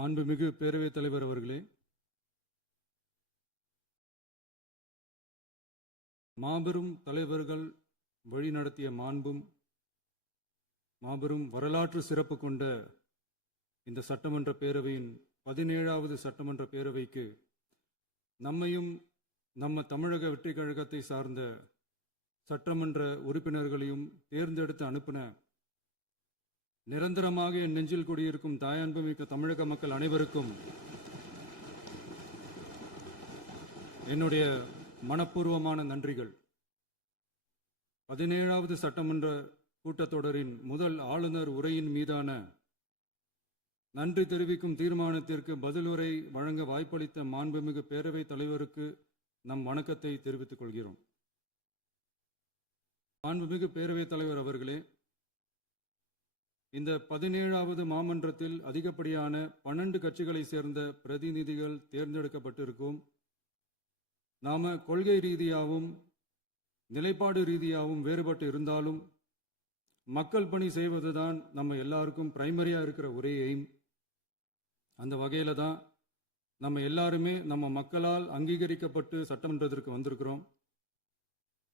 மாண்புமிகு பேரவைத் தலைவர் அவர்களே, மாபெரும் தலைவர்கள் வழிநடத்திய மாண்பும் மாபெரும் வரலாற்று சிறப்பு கொண்ட இந்த சட்டமன்ற பேரவையின் 17வது சட்டமன்ற பேரவைக்கு நம்மையும் நம்ம தமிழக வெற்றி கழகத்தை சார்ந்த சட்டமன்ற உறுப்பினர்களையும் தேர்ந்தெடுத்து அனுப்பின நிரந்தரமாக என் நெஞ்சில் குடியிருக்கும் தாயன்புமிக்க தமிழக மக்கள் அனைவருக்கும் என்னுடைய மனப்பூர்வமான நன்றிகள். 17வது சட்டமன்ற கூட்டத்தொடரின் முதல் ஆளுநர் உரையின் மீதான நன்றி தெரிவிக்கும் தீர்மானத்திற்கு பதிலுரை வழங்க வாய்ப்பளித்த மாண்புமிகு பேரவைத் தலைவருக்கு நம் வணக்கத்தை தெரிவித்துக் கொள்கிறோம். மாண்புமிகு பேரவைத் தலைவர் அவர்களே, இந்த 17வது மாமன்றத்தில் அதிகப்படியான 12 கட்சிகளை சேர்ந்த பிரதிநிதிகள் தேர்ந்தெடுக்கப்பட்டிருக்கும். நாம கொள்கை ரீதியாகவும் நிலைப்பாடு ரீதியாகவும் வேறுபட்டு இருந்தாலும் மக்கள் பணி செய்வதுதான் நம்ம எல்லாருக்கும் பிரைமரியா இருக்கிற ஒரே எய்ம். அந்த வகையில தான் நம்ம எல்லாருமே நம்ம மக்களால் அங்கீகரிக்கப்பட்டு சட்டமன்றத்திற்கு வந்திருக்கிறோம்.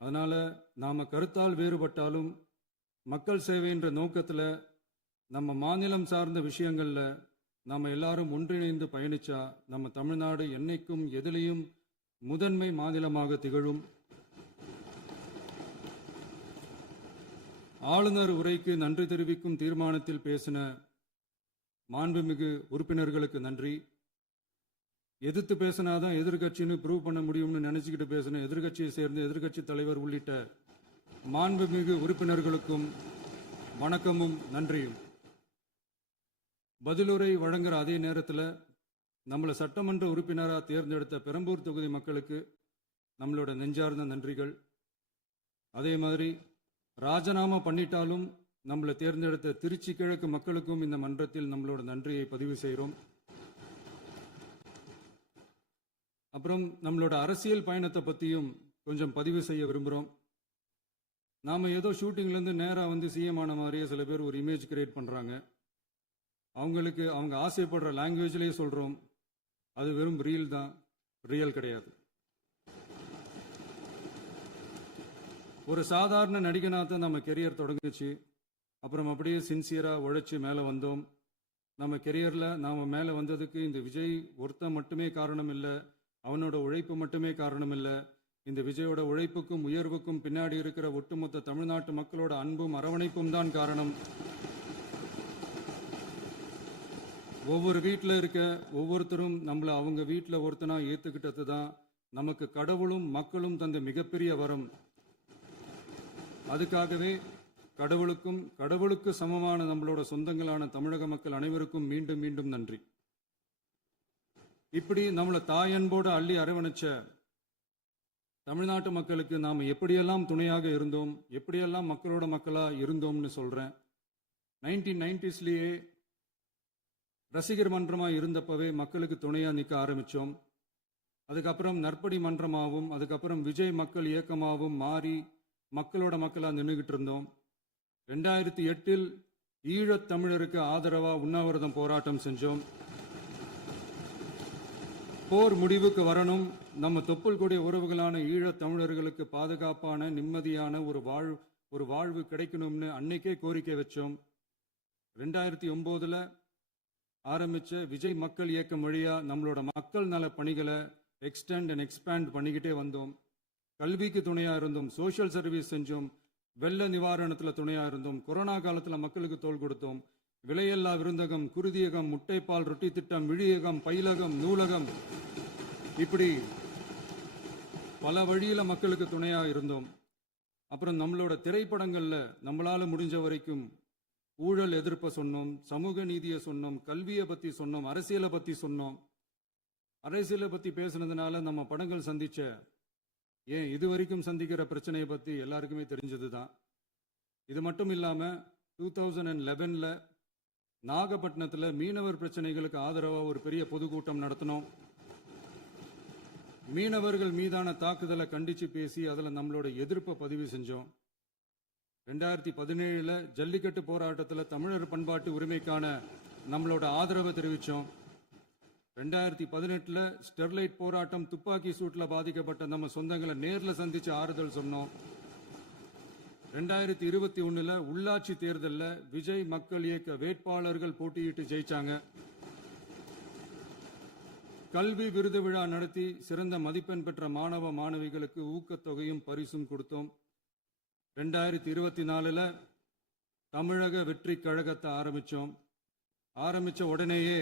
அதனால நாம கருத்தால் வேறுபட்டாலும் மக்கள் சேவை என்ற நோக்கத்துல நம்ம மாநிலம் சார்ந்த விஷயங்கள்ல நாம எல்லாரும் ஒன்றிணைந்து பயணிச்சா நம்ம தமிழ்நாடு என்னைக்கும் எதிலையும் முதன்மை மாநிலமாக திகழும். ஆளுநர் உரைக்கு நன்றி தெரிவிக்கும் தீர்மானத்தில் பேசின மாண்புமிகு உறுப்பினர்களுக்கு நன்றி. எதிர்த்து பேசினாதான் எதிர்கட்சின்னு ப்ரூவ் பண்ண முடியும்னு நினைச்சுக்கிட்டு பேசின எதிர்கட்சியை சேர்ந்த எதிர்கட்சி தலைவர் உள்ளிட்ட மாண்புமிகு உறுப்பினர்களுக்கும் வணக்கமும் நன்றியும். பதிலுரை வழங்குற அதே நேரத்தில் நம்மளை சட்டமன்ற உறுப்பினராக தேர்ந்தெடுத்த பெரம்பூர் தொகுதி மக்களுக்கு நம்மளோட நெஞ்சார்ந்த நன்றிகள். அதே மாதிரி ராஜினாமா பண்ணிட்டாலும் நம்மளை தேர்ந்தெடுத்த திருச்சி கிழக்கு மக்களுக்கும் இந்த மன்றத்தில் நம்மளோட நன்றியை பதிவு செய்கிறோம். அப்புறம் நம்மளோட அரசியல் பயணத்தை பற்றியும் கொஞ்சம் பதிவு செய்ய விரும்புகிறோம். நாம் ஏதோ ஷூட்டிங்லேருந்து நேராக வந்து சிஎம் ஆன மாதிரியே சில பேர் ஒரு இமேஜ் கிரியேட் பண்ணுறாங்க. அவங்களுக்கு அவங்க ஆசைப்படுற லாங்குவேஜ்லேயே சொல்கிறோம், அது வெறும் ரீல் தான், ரியல் கிடையாது. ஒரு சாதாரண நடிகனாக நம்ம கெரியர் தொடங்குச்சு. அப்புறம் அப்படியே சின்சியராக உழைச்சி மேலே வந்தோம். நம்ம கெரியரில் நாம் மேலே வந்ததுக்கு இந்த விஜய் ஒருத்தன் மட்டுமே காரணம் இல்லை, அவனோட உழைப்பு மட்டுமே காரணம் இல்லை. இந்த விஜயோட உழைப்புக்கும் உயர்வுக்கும் பின்னாடி இருக்கிற ஒட்டுமொத்த தமிழ்நாட்டு மக்களோட அன்பும் அரவணைப்பும் தான் காரணம். ஒவ்வொரு வீட்டில் இருக்க ஒவ்வொருத்தரும் நம்மளை அவங்க வீட்டில் ஒருத்தனா ஏற்றுக்கிட்டது தான் நமக்கு கடவுளும் மக்களும் தந்த மிகப்பெரிய வரம். அதுக்காகவே கடவுளுக்கு சமமான நம்மளோட சொந்தங்களான தமிழக மக்கள் அனைவருக்கும் மீண்டும் மீண்டும் நன்றி. இப்படி நம்மளை தாயன்போடு அள்ளி அரவணைச்ச தமிழ்நாட்டு மக்களுக்கு நாம் எப்படியெல்லாம் துணையாக இருந்தோம், எப்படியெல்லாம் மக்களோட மக்களாக இருந்தோம்னு சொல்கிறேன். 1990ஸ்லேயே ரசிகர் மன்றமாக இருந்தப்பவே மக்களுக்கு துணையாக நிற்க ஆரம்பித்தோம். அதுக்கப்புறம் நற்படி மன்றமாகவும் அதுக்கப்புறம் விஜய் மக்கள் இயக்கமாகவும் மாறி மக்களோட மக்களாக நின்றுகிட்டு இருந்தோம். 2008 ஈழத் தமிழருக்கு ஆதரவாக உண்ணாவிரதம் போராட்டம் செஞ்சோம். போர் முடிவுக்கு வரணும், நம்ம தொப்புள் கொடிய உறவுகளான ஈழத் தமிழர்களுக்கு பாதுகாப்பான நிம்மதியான ஒரு வாழ்வு கிடைக்கணும்னு அன்னைக்கே கோரிக்கை வச்சோம். 2009 ஆரம்பிச்ச விஜய் மக்கள் இயக்கம் வழியா நம்மளோட மக்கள் நல பணிகளை எக்ஸ்டெண்ட் அண்ட் எக்ஸ்பேண்ட் பண்ணிக்கிட்டே வந்தோம். கல்விக்கு துணையா இருந்தோம், சோஷியல் சர்வீஸ் செஞ்சோம், வெள்ள நிவாரணத்தில் துணையா இருந்தோம், கொரோனா காலத்தில் மக்களுக்கு தோள் கொடுத்தோம். விலையில்லா விருந்தகம், குருதியகம், முட்டைப்பால் ரொட்டி திட்டம், விழியகம், பயிலகம், நூலகம், இப்படி பல வழியில மக்களுக்கு துணையா இருந்தோம். அப்புறம் நம்மளோட திரைப்படங்கள்ல நம்மளால முடிஞ்ச வரைக்கும் ஊழல் எதிர்ப்பை சொன்னோம், சமூக நீதியை சொன்னோம், கல்வியை பத்தி சொன்னோம், அரசியலை பத்தி சொன்னோம். அரசியலை பத்தி பேசுனதுனால நம்ம படங்கள் சந்திச்ச இதுவரைக்கும் சந்திக்கிற பிரச்சனையை பத்தி எல்லாருக்குமே தெரிஞ்சது தான். இது மட்டும் இல்லாம 2011 நாகப்பட்டினத்தில் மீனவர் பிரச்சனைகளுக்கு ஆதரவாக ஒரு பெரிய பொதுக்கூட்டம் நடத்தினோம். மீனவர்கள் மீதான தாக்குதலை கண்டிச்சு பேசி அதில் நம்மளோட எதிர்ப்பை பதிவு செஞ்சோம். 2017 ஜல்லிக்கட்டு போராட்டத்தில் தமிழர் பண்பாட்டு உரிமைக்கான நம்மளோட ஆதரவை தெரிவித்தோம். 2018 ஸ்டெர்லைட் போராட்டம் துப்பாக்கி சூட்ல பாதிக்கப்பட்ட நம்ம சொந்தங்களை நேர்ல சந்திச்சு ஆறுதல் சொன்னோம். 2021 உள்ளாட்சி தேர்தலில் விஜய் மக்கள் இயக்க வேட்பாளர்கள் போட்டியிட்டு ஜெயிச்சாங்க. கல்வி விருது விழா நடத்தி சிறந்த மதிப்பெண் பெற்ற மாணவ மாணவிகளுக்கு ஊக்கத்தொகையும் பரிசும் கொடுத்தோம். 2024 தமிழக வெற்றி கழகத்தை ஆரம்பிச்ச உடனேயே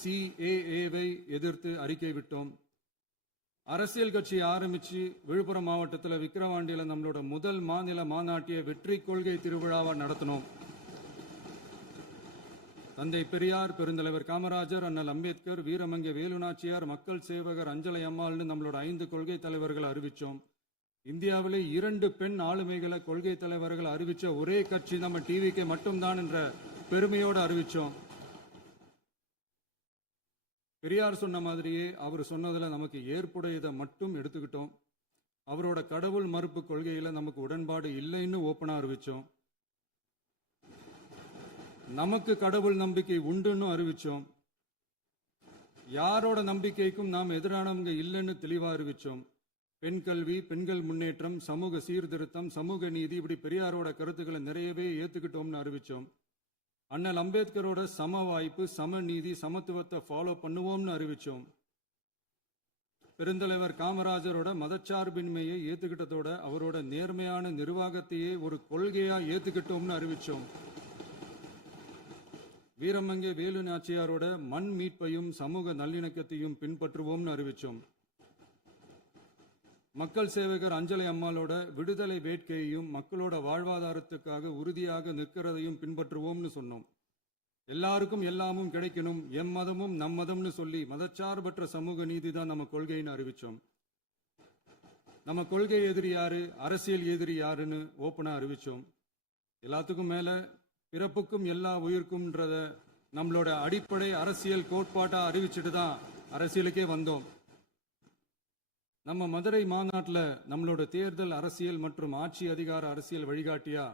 CAA-வை எதிர்த்து அறிக்கை விட்டோம். அரசியல் கட்சி ஆரம்பிச்சு விழுப்புரம் மாவட்டத்தில் விக்கிரவாண்டியில நம்மளோட முதல் மாநில மாநாட்டிய வெற்றி கொள்கை திருவிழாவை நடத்தினோம். தந்தை பெரியார், பெருந்தலைவர் காமராஜர், அண்ணல் அம்பேத்கர், வீரமங்கை வேலுநாச்சியார், மக்கள் சேவகர் அஞ்சலை அம்மாள்னு நம்மளோட 5 கொள்கை தலைவர்களை அறிவிச்சோம். இந்தியாவிலே 2 பெண் ஆளுமைகளை கொள்கை தலைவர்கள் அறிவிச்ச ஒரே கட்சி நம்ம டிவிக்கு மட்டும்தான் என்ற பெருமையோடு அறிவிச்சோம். பெரியார் சொன்ன மாதிரியே அவர் சொன்னதுல நமக்கு ஏற்புடையதை மட்டும் எடுத்துக்கிட்டோம். அவரோட கடவுள் மறுப்பு கொள்கையில நமக்கு உடன்பாடு இல்லைன்னு ஓப்பனா அறிவிச்சோம். நமக்கு கடவுள் நம்பிக்கை உண்டுன்னு அறிவிச்சோம். யாரோட நம்பிக்கைக்கும் நாம் எதிரானவங்க இல்லைன்னு தெளிவா அறிவிச்சோம். பெண் கல்வி, பெண்கள் முன்னேற்றம், சமூக சீர்திருத்தம், சமூக நீதி, இப்படி பெரியாரோட கருத்துக்களை நிறையவே ஏத்துக்கிட்டோம்னு அறிவிச்சோம். அண்ணல் அம்பேத்கரோட சம வாய்ப்பு, சமநீதி, சமத்துவத்தை ஃபாலோ பண்ணுவோம்னு அறிவிச்சோம். பெருந்தலைவர் காமராஜரோட மதச்சார்பின்மையை ஏத்துக்கிட்டதோட அவரோட நேர்மையான நிர்வாகத்தையே ஒரு கொள்கையா ஏத்துக்கிட்டோம்னு அறிவிச்சோம். வீரமங்கை வேலு நாச்சியாரோட மண் மீட்பையும் சமூக நல்லிணக்கத்தையும் பின்பற்றுவோம்னு அறிவிச்சோம். மக்கள் சேவகர் அஞ்சலை அம்மாளோட விடுதலை வேட்கையையும் மக்களோட வாழ்வாதாரத்துக்காக உறுதியாக நிற்கிறதையும் பின்பற்றுவோம்னு சொன்னோம். எல்லாருக்கும் எல்லாமும் கிடைக்கணும், எம் மதமும் நம் மதம்னு சொல்லி மதச்சார்பற்ற சமூக நீதி தான் நம்ம கொள்கைன்னு அறிவிச்சோம். நம்ம கொள்கை எதிரி யாரு, அரசியல் எதிரி யாருன்னு ஓப்பனா அறிவிச்சோம். எல்லாத்துக்கும் மேல பிறப்புக்கும் எல்லா உயிருக்கும்ன்றத நம்மளோட அடிப்படை அரசியல் கோட்பாட்டா அறிவிச்சுட்டு தான் அரசியலுக்கே வந்தோம். நம்ம மதுரை மாநாட்டில் நம்மளோட தேர்தல் அரசியல் மற்றும் ஆட்சி அதிகார அரசியல் வழிகாட்டியா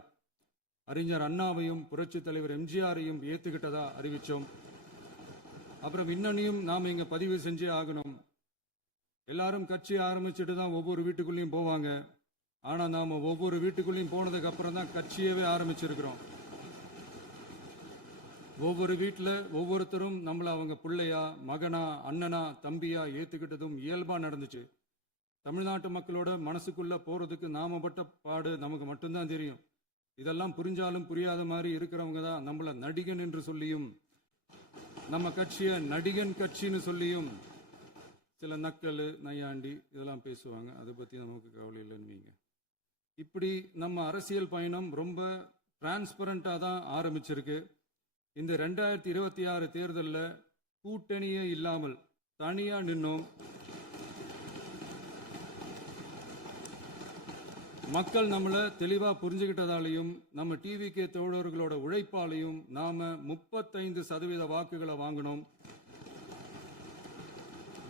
அறிஞர் அண்ணாவையும் புரட்சி தலைவர் எம்ஜிஆரையும் ஏத்துக்கிட்டதா அறிவிச்சோம். அப்புறம் இன்னனையும் நாம் இங்க பதிவு செஞ்சே ஆகணும். எல்லாரும் கட்சி ஆரம்பிச்சுட்டு தான் ஒவ்வொரு வீட்டுக்குள்ளேயும் போவாங்க. ஆனா நாம ஒவ்வொரு வீட்டுக்குள்ளேயும் போனதுக்கு அப்புறம் தான் கட்சியவே ஆரம்பிச்சிருக்கிறோம். ஒவ்வொரு வீட்டில் ஒவ்வொருத்தரும் நம்மள அவங்க பிள்ளையா, மகனா, அண்ணனா, தம்பியா ஏத்துக்கிட்டதும் இயல்பா நடந்துச்சு. தமிழ்நாட்டு மக்களோட மனசுக்குள்ள போறதுக்கு நாம பட்ட பாடு நமக்கு மட்டும்தான் தெரியும். இதெல்லாம் புரிஞ்சாலும் புரியாத மாதிரி இருக்கிறவங்க தான் நம்மள நடிகன் என்று சொல்லியும் நம்ம கட்சிய நடிகன் கட்சின்னு சொல்லியும் சில நக்கல், நையாண்டி இதெல்லாம் பேசுவாங்க. அதை பத்தி நமக்கு கவலை இல்லைன்னு. இப்படி நம்ம அரசியல் பயணம் ரொம்ப டிரான்ஸ்பரண்டா தான் ஆரம்பிச்சிருக்கு. இந்த 2026 தேர்தலில் கூட்டணியே இல்லாமல் தனியா நின்னோம். மக்கள் நம்மளை தெளிவா புரிஞ்சுக்கிட்டதாலையும் நம்ம டிவிகே தோழர்களோட உழைப்பாலையும் நாம 35% வாக்குகளை வாங்கினோம்.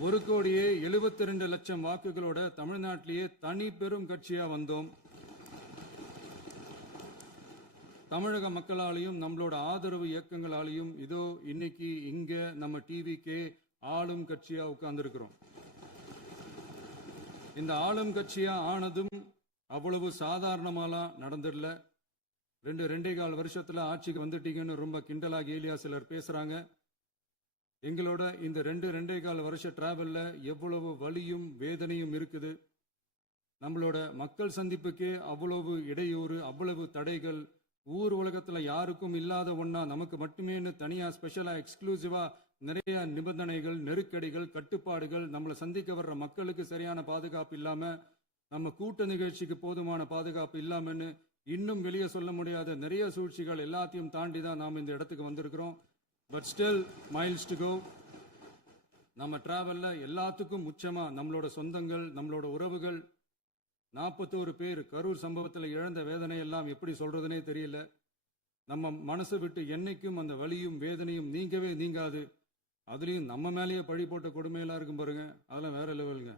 1,72,00,000 வாக்குகளோட தமிழ்நாட்டிலேயே தனி பெரும் கட்சியா வந்தோம். தமிழக மக்களாலையும் நம்மளோட ஆதரவு இயக்கங்களாலையும் இதோ இன்னைக்கு இங்க நம்ம டிவிகே ஆளும் கட்சியா உட்கார்ந்துருக்கிறோம். இந்த ஆளும் கட்சியா ஆனதும் அவ்வளவு சாதாரணமாலாம் நடந்துடல. 2.25 வருஷத்துல ஆட்சிக்கு வந்துட்டீங்கன்னு ரொம்ப கிண்டலா கேலியா சிலர் பேசுறாங்க. எங்களோட இந்த 2.25 வருஷ டிராவல்ல எவ்வளவு வலியும் வேதனையும் இருக்குது. நம்மளோட மக்கள் சந்திப்புக்கே அவ்வளவு இடையூறு, அவ்வளவு தடைகள், ஊர் உலகத்துல யாருக்கும் இல்லாத ஒன்னா நமக்கு மட்டுமேன்னு தனியா ஸ்பெஷலா எக்ஸ்க்ளூசிவா நிறைய நிபந்தனைகள், நெருக்கடிகள், கட்டுப்பாடுகள், நம்மளை சந்திக்க வர்ற மக்களுக்கு சரியான பாதுகாப்பு இல்லாம, நம்ம கூட்ட நிகழ்ச்சிக்கு போதுமான பாதுகாப்பு இல்லாமன்னு இன்னும் வெளியே சொல்ல முடியாத நிறைய சூழ்ச்சிகள் எல்லாத்தையும் தாண்டி தான் நாம் இந்த இடத்துக்கு வந்திருக்கிறோம். But still miles to go. நம்ம டிராவல்ல எல்லாத்துக்கும் உச்சமா நம்மளோட சொந்தங்கள், நம்மளோட உறவுகள், 41 பேர் கரூர் சம்பவத்தில் இழந்த வேதனை எல்லாம் எப்படி சொல்றதுனே தெரியல. நம்ம மனசை விட்டு என்னைக்கும் அந்த வலியும் வேதனையும் நீங்கவே நீங்காது. அதுலயும் நம்ம மேலேயே பழி போட்ட கொடுமையெல்லாம் இருக்கும் பாருங்க, அதெல்லாம் வேற லெவலுங்க.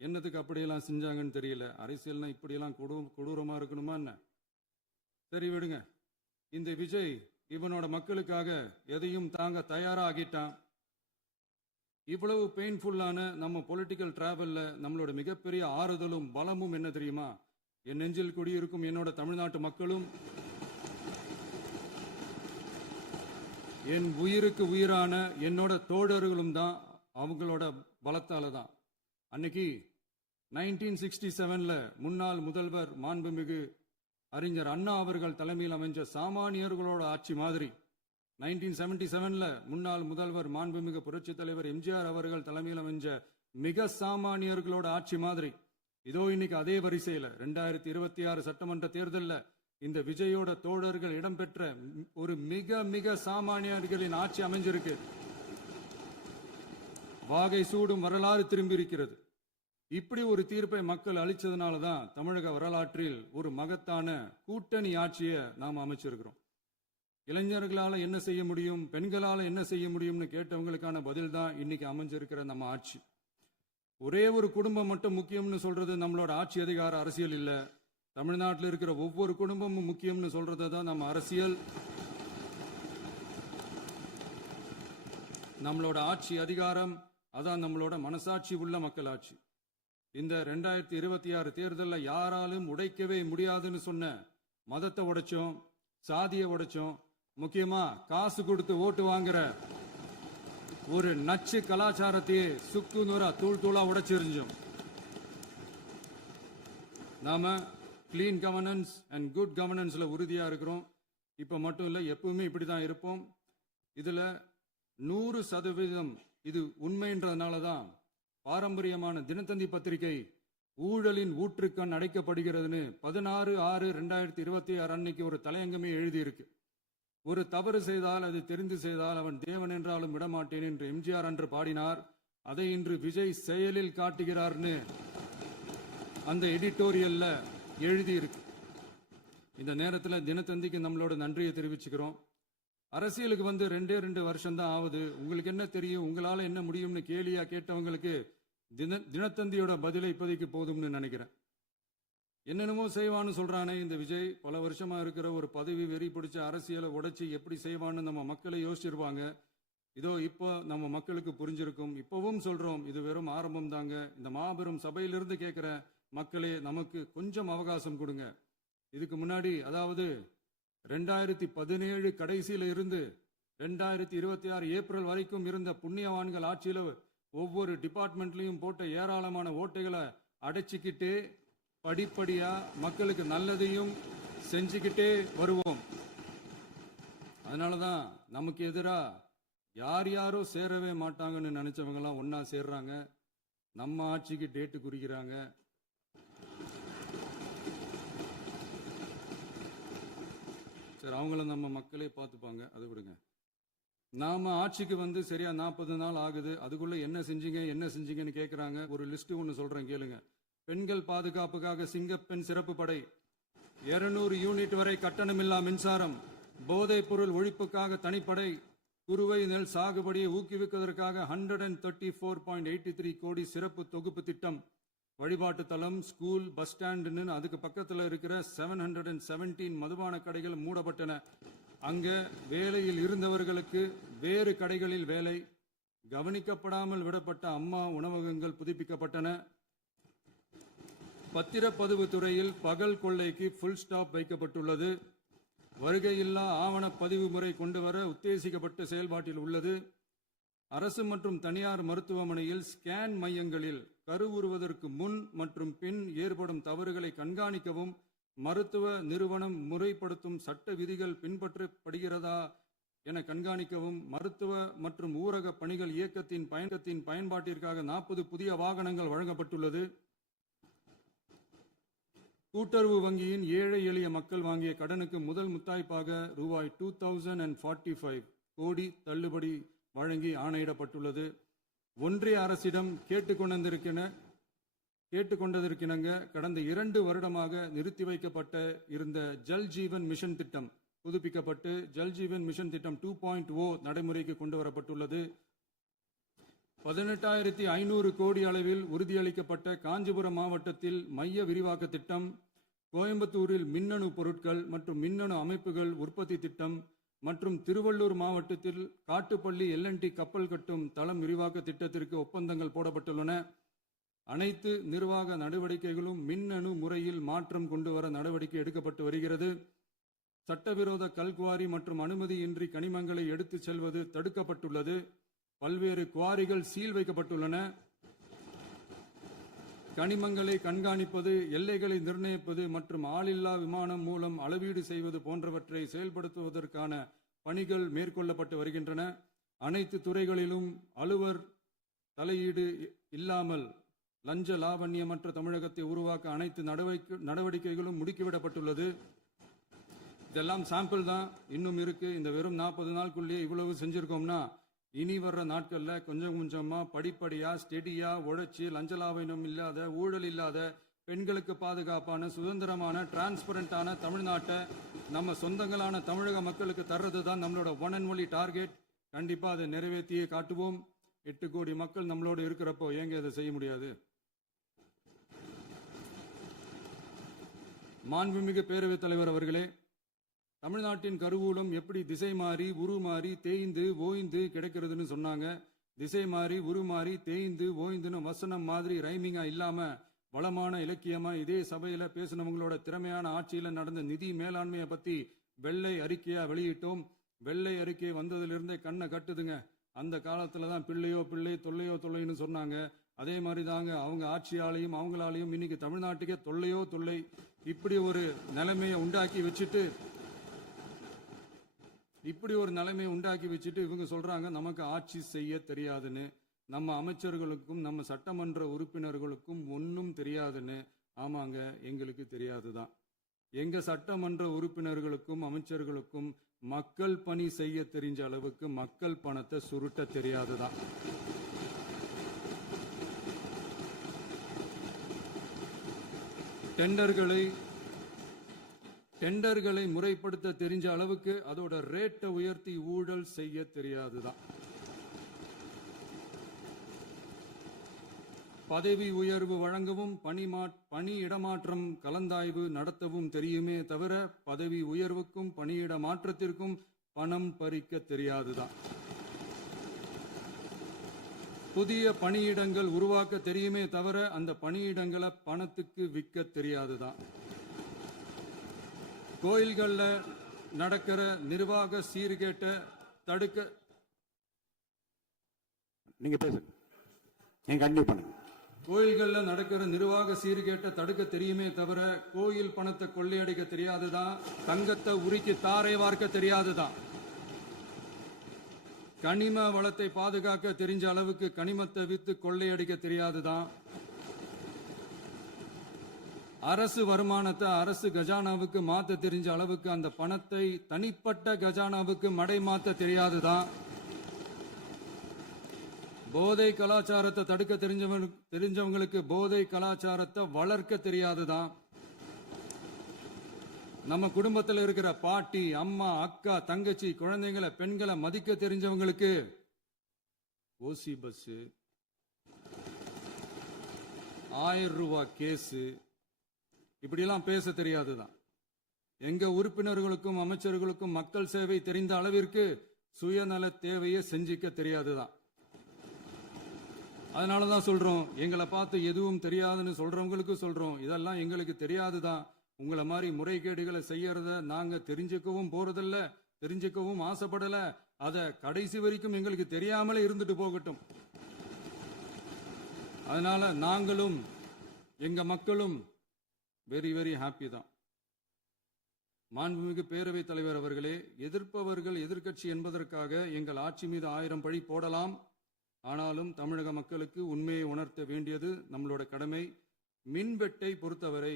என்னத்துக்கு அப்படியெல்லாம் செஞ்சாங்கன்னு தெரியல. அரசியல்னா இப்படியெல்லாம் கொடூரமா இருக்கணுமா என்ன? சரி விடுங்க. இந்த விஜய் இவனோட மக்களுக்காக எதையும் தாங்க தயாராகிட்டான். இவ்வளவு பெயின்ஃபுல்லான நம்ம பொலிட்டிக்கல் டிராவல்ல நம்மளோட மிகப்பெரிய ஆறுதலும் பலமும் என்ன தெரியுமா? என் நெஞ்சில் குடியிருக்கும் என்னோட தமிழ்நாட்டு மக்களும் என் உயிருக்கு உயிரான என்னோட தோழர்களும் தான். அவங்களோட பலத்தால தான். அன்னைக்கு 1967ல முன்னாள் முதல்வர் மாண்புமிகு அறிஞர் அண்ணா அவர்கள் தலைமையில் அமைஞ்ச சாமானியர்களோட ஆட்சி மாதிரி 1977ல முன்னாள் முதல்வர் மாண்புமிகு புரட்சி தலைவர் எம்ஜிஆர் அவர்கள் தலைமையில் அமைஞ்ச மிக சாமானியர்களோட ஆட்சி மாதிரி இதோ இன்னைக்கு அதே வரிசையில 2026 சட்டமன்ற தேர்தல்ல இந்த விஜயோட தோழர்கள் இடம்பெற்ற ஒரு மிக மிக சாமானியர்களின் ஆட்சி அமைஞ்சிருக்கு. வாகை சூடும் வரலாறு திரும்பி இருக்கிறது. இப்படி ஒரு தீர்ப்பை மக்கள் அளிச்சதுனால தான் தமிழக வரலாற்றில் ஒரு மகத்தான கூட்டணி ஆட்சியை நாம் அமைச்சிருக்கிறோம். இளைஞர்களால என்ன செய்ய முடியும், பெண்களால என்ன செய்ய முடியும்னு கேட்டவங்களுக்கான பதில் தான் இன்னைக்கு அமைஞ்சிருக்கிற நம்ம ஆட்சி. ஒரே ஒரு குடும்பம் மட்டும் முக்கியம்னு சொல்றது நம்மளோட ஆட்சி அதிகார அரசியல் இல்ல. தமிழ்நாட்டில் இருக்கிற ஒவ்வொரு குடும்பமும் முக்கியம்னு சொல்றது தான் நம்ம அரசியல். நம்மளோட ஆட்சி அதிகாரம் அதான் நம்மளோட மனசாட்சி உள்ள மக்களாட்சி. இந்த 2026 தேர்தலில் யாராலும் உடைக்கவே முடியாதுன்னு சொன்ன மதத்தை உடைச்சோம், சாதியை உடைச்சோம், முக்கியமா காசு கொடுத்து ஓட்டு வாங்குற ஒரு நச்சு கலாச்சாரத்தையே சுக்கு நூறா தூள் தூளா உடைச்சிருந்தோம். நாம கிளீன் கவர்னன்ஸ் அண்ட் குட் கவர்னன்ஸ்ல உறுதியா இருக்கிறோம். இப்ப மட்டும் இல்ல, எப்பவுமே இப்படிதான் இருப்போம். இதுல 100% இது உண்மைன்றதுனால தான் பாரம்பரியமான தினத்தந்தி பத்திரிகை ஊழலின் ஊற்றுக்கண் அடைக்கப்படுகிறதுன்னு 16/6/2026 அன்னைக்கு ஒரு தலையங்கமே எழுதியிருக்கு. ஒரு தவறு செய்தால் அது தெரிந்து செய்தால் அவன் தேவன் என்றாலும் விடமாட்டேன் என்று எம்ஜிஆர் அன்று பாடினார். அதை இன்று விஜய் செயலில் காட்டுகிறார்னு அந்த எடிட்டோரியல்ல எழுதியிருக்கு. இந்த நேரத்தில் தினத்தந்திக்கு நம்மளோட நன்றியை தெரிவிச்சுக்கிறோம். அரசியலுக்கு வந்து 2 வருஷம் தான் ஆகுது. உங்களுக்கு என்ன தெரியும், உங்களால என்ன முடியும்னு கேலியா கேட்டவங்களுக்கு தினத்தந்தியோட பதிலை இப்போதைக்கு போதும்னு நினைக்கிறேன். என்னென்னமோ செய்வான்னு சொல்றானே இந்த விஜய், பல வருஷமா இருக்கிற ஒரு பதவி வெறி பிடிச்ச அரசியலை உடைச்சி எப்படி செய்வான்னு நம்ம மக்களை யோசிச்சிருவாங்க. இதோ இப்போ நம்ம மக்களுக்கு புரிஞ்சிருக்கும். இப்பவும் சொல்றோம், இது வெறும் ஆரம்பம் தாங்க. இந்த மாபெரும் சபையிலிருந்து கேட்கிற மக்களே, நமக்கு கொஞ்சம் அவகாசம் கொடுங்க. இதுக்கு முன்னாடி, அதாவது 2017 கடைசியில இருந்து 2026 ஏப்ரல் வரைக்கும் இருந்த புண்ணியவான்கள் ஆட்சியில ஒவ்வொரு டிபார்ட்மெண்ட்லயும் போட்ட ஏராளமான ஓட்டைகளை அடைச்சிக்கிட்டே படிப்படியா மக்களுக்கு நல்லதையும் செஞ்சுக்கிட்டே வருவோம். அதனாலதான் நமக்கு எதிரா யாரோ சேரவே மாட்டாங்கன்னு நினைச்சவங்க எல்லாம் ஒன்னா சேர்றாங்க. நம்ம ஆட்சிக்கு டேட்டு குறிக்கிறாங்க. சரி, அவங்கள நம்ம மக்களே பார்த்துப்பாங்க, அது விடுங்க. நாம ஆட்சிக்கு வந்து சரியா 40 நாள் ஆகுது. அதுக்குள்ள என்ன செஞ்சீங்கன்னு கேட்கறாங்க. ஒரு லிஸ்ட் ஒன்று சொல்றேன் கேளுங்க. பெண்கள் பாதுகாப்புக்காக சிங்கப்பெண் சிறப்பு படை, 200 யூனிட் வரை கட்டணமில்லா மின்சாரம், போதைப் பொருள் ஒழிப்புக்காக தனிப்படை, குறுவை நெல் சாகுபடியை ஊக்குவிப்பதற்காக 134.83 கோடி சிறப்பு தொகுப்பு திட்டம், வழிபாட்டு தலம், ஸ்கூல், பஸ் ஸ்டாண்டுன்னு அதுக்கு பக்கத்தில் இருக்கிற 717 மதுபான கடைகள் மூடப்பட்டன. அங்க வேலையில் இருந்தவர்களுக்கு வேறு கடைகளில் வேலை, கவனிக்கப்படாமல் விடப்பட்ட அம்மா உணவகங்கள் புதுப்பிக்கப்பட்டன. பத்திரப்பதிவு துறையில் பகல் கொள்ளைக்கு ஃபுல் ஸ்டாப் வைக்கப்பட்டுள்ளது. வருகையில்லா ஆவண பதிவு முறை கொண்டு வர உத்தேசிக்கப்பட்ட செயல்பாட்டில் உள்ளது. அரசு மற்றும் தனியார் மருத்துவமனையில் ஸ்கேன் மையங்களில் கருவுறுவதற்கு முன் மற்றும் பின் ஏற்படும் தவறுகளை கண்காணிக்கவும், மருத்துவ நிறுவனம் முறைப்படுத்தும் சட்ட விதிகள் பின்பற்றப்படுகிறதா என கண்காணிக்கவும், மருத்துவ மற்றும் ஊரக பணிகள் இயக்கத்தின் பயன்பாட்டிற்காக 40 புதிய வாகனங்கள் வழங்கப்பட்டுள்ளது. கூட்டுறவு வங்கியின் ஏழை எளிய மக்கள் வாங்கிய கடனுக்கு முதல் முத்தாய்ப்பாக ரூபாய் 2045 கோடி தள்ளுபடி வழங்கி ஆணையிடப்பட்டுள்ளது. ஒன்றிய அரசிடம் கேட்டுக்கொண்டதற்கிணங்க கடந்த 2 வருடமாக நிறுத்தி வைக்கப்பட்ட இருந்த ஜல் ஜீவன் மிஷன் திட்டம் புதுப்பிக்கப்பட்டு ஜல் ஜீவன் மிஷன் திட்டம் 2.0 நடைமுறைக்கு கொண்டு வரப்பட்டுள்ளது. 18,500 கோடி அளவில் உறுதியளிக்கப்பட்ட காஞ்சிபுரம் மாவட்டத்தில் மைய விரிவாக்க திட்டம், கோயம்புத்தூரில் மின்னணு பொருட்கள் மற்றும் மின்னணு அமைப்புகள் உற்பத்தி திட்டம், மற்றும் திருவள்ளூர் மாவட்டத்தில் காட்டுப்பள்ளி LNT கப்பல் கட்டும் தளம் விரிவாக்க திட்டத்திற்கு ஒப்பந்தங்கள் போடப்பட்டுள்ளன. அனைத்து நிர்வாக நடவடிக்கைகளும் மின்னணு முறையில் மாற்றம் கொண்டு வர நடவடிக்கை எடுக்கப்பட்டு வருகிறது. சட்டவிரோத கல்குவாரி மற்றும் அனுமதியின்றி கனிமங்களை எடுத்துச் செல்வது தடுக்கப்பட்டுள்ளது. பல்வேறு குவாரிகள் சீல் வைக்கப்பட்டுள்ளன. கனிமங்களை கண்காணிப்பது, எல்லைகளை நிர்ணயிப்பது மற்றும் ஆளில்லா விமானம் மூலம் அளவீடு செய்வது போன்றவற்றை செயல்படுத்துவதற்கான பணிகள் மேற்கொள்ளப்பட்டு வருகின்றன. அனைத்து துறைகளிலும் அலுவலர் தலையீடு இல்லாமல் லஞ்ச லாவண்யமற்ற தமிழகத்தை உருவாக்க அனைத்து நடவடிக்கைகளும் முடுக்கிவிடப்பட்டுள்ளது. இதெல்லாம் சாம்பிள் தான், இன்னும் இருக்கு. இந்த வெறும் 40 நாளுக்குள்ளேயே இவ்வளவு செஞ்சிருக்கோம்னா இனி வர்ற நாட்கள்ல கொஞ்சம் கொஞ்சமா படிப்படியா ஸ்டெடியா உழைச்சி லஞ்ச லாவண்யம் இல்லாத, ஊழல் இல்லாத, பெண்களுக்கு பாதுகாப்பான, சுதந்திரமான, டிரான்ஸ்பரண்டான தமிழ்நாட்டை நம்ம சொந்தங்களான தமிழக மக்களுக்கு தர்றது தான் நம்மளோட ஒன் அண்ட் ஒன்லி டார்கெட். கண்டிப்பா அதை நிறைவேற்றியே காட்டுவோம். 8 கோடி மக்கள் நம்மளோட இருக்கிறப்போ ஏங்க இதை செய்ய முடியாது? மாண்புமிகு பேரவைத் தலைவர் அவர்களே, தமிழ்நாட்டின் கருவூலம் எப்படி திசை மாறி உருமாறி தேய்ந்து ஓய்ந்து கிடைக்கிறதுன்னு சொன்னாங்க. திசை மாறி உருமாறி தேய்ந்து ஓய்ந்துன்னு வசனம் மாதிரி ரைமிங்கா இல்லாம வளமான இலக்கியமா இதே சபையில பேசினவங்களோட திறமையான ஆட்சியில நடந்த நிதி மேலாண்மையை பத்தி வெள்ளை அறிக்கையா வெளியிட்டோம். வெள்ளை அறிக்கை வந்ததிலிருந்தே கண்ணை கட்டுதுங்க. அந்த காலத்துல தான் பிள்ளையோ பிள்ளை, தொல்லையோ தொல்லைன்னு சொன்னாங்க. அதே மாதிரி தாங்க அவங்க ஆட்சியாலையும் அவங்களாலையும் இன்னைக்கு தமிழ்நாட்டுக்கே தொல்லையோ தொல்லை. இப்படி ஒரு நிலைமையை உண்டாக்கி வச்சுட்டு இவங்க சொல்றாங்க நமக்கு ஆட்சி செய்ய தெரியாதுன்னு. நம்ம அமைச்சர்களுக்கும் நம்ம சட்டமன்ற உறுப்பினர்களுக்கும் ஒன்றும் தெரியாதுன்னு. ஆமாங்க, எங்களுக்கு தெரியாதுதான். எங்க சட்டமன்ற உறுப்பினர்களுக்கும் அமைச்சர்களுக்கும் மக்கள் பணி செய்ய தெரிஞ்ச அளவுக்கு மக்கள் பணத்தை சுருட்ட தெரியாதுதான். டெண்டர்களை முறைப்படுத்த தெரிஞ்ச அளவுக்கு அதோட ரேட்டை உயர்த்தி ஊழல் செய்ய தெரியாதுதான். பதவி உயர்வு வழங்கவும் பணி இடமாற்றம் கலந்தாய்வு நடத்தவும் தெரியுமே தவிர பதவி உயர்வுக்கும் பணியிட மாற்றத்திற்கும் பணம் பறிக்க தெரியாதுதான். புதிய பணியிடங்கள் உருவாக்க தெரியுமே தவிர அந்த பணியிடங்களை பணத்துக்கு விற்க தெரியாதுதான். கோயில்கள்ல நடக்கிற நிர்வாக சீர்கேட்டை தடுக்க நீங்க பேசுங்க, நீங்க கண்டினியூ பண்ணுங்க. கோயில்கள்ல நடக்கிற நிர்வாக சீர்கேட்டை தடுக்க தெரியுமே தவிர கோயில் பணத்தை கொள்ளையடிக்க தெரியாதுதான். தங்கத்தை உருக்கி தாரை வார்க்க தெரியாதுதான். கனிம வளத்தை பாதுகாக்க தெரிஞ்ச அளவுக்கு கனிமத்தை வித்து கொள்ளையடிக்க தெரியாதுதான். அரசு வருமானத்தை அரசு கஜானாவுக்கு மாத்த தெரிஞ்ச அளவுக்கு அந்த பணத்தை தனிப்பட்ட கஜானாவுக்கு மடை மாத்த தெரியாதுதான். போதை கலாச்சாரத்தை தடுக்க தெரிஞ்சவங்களுக்கு போதை கலாச்சாரத்தை வளர்க்க தெரியாதுதான். நம்ம குடும்பத்தில் இருக்கிற பாட்டி, அம்மா, அக்கா, தங்கச்சி, குழந்தைங்களை, பெண்களை மதிக்க தெரிஞ்சவங்களுக்கு ஓசி பஸ், 1000 ரூபாய் கேஸ், இப்படியெல்லாம் பேச தெரியாதுதான். எங்க உறுப்பினர்களுக்கும் அமைச்சர்களுக்கும் மக்கள் சேவை தெரிந்த அளவிற்கு சுயநல தேவையை செஞ்சிக்க தெரியாதுதான். அதனாலதான் சொல்றோம், எங்களை பார்த்து எதுவும் தெரியாதுன்னு சொல்றவங்களுக்கு சொல்றோம், இதெல்லாம் எங்களுக்கு தெரியாதுதான். உங்களை மாதிரி முறைகேடுகளை செய்யறத நாங்க தெரிஞ்சுக்கவும் போறதில்ல, தெரிஞ்சுக்கவும் ஆசைப்படல. அத கடைசி வரைக்கும் எங்களுக்கு தெரியாமலே இருந்துட்டு போகட்டும். அதனால நாங்களும் எங்க மக்களும் வெரி வெரி ஹாப்பி தான். மாண்புமிகு பேரவைத் தலைவர் அவர்களே, எதிர்ப்பவர்கள் எதிர்க்கட்சி என்பதற்காக எங்கள் ஆட்சி மீது 1000 பழி போடலாம். ஆனாலும் தமிழக மக்களுக்கு உண்மையை உணர்த்த வேண்டியது நம்மளோட கடமை. மின்வெட்டை பொறுத்தவரை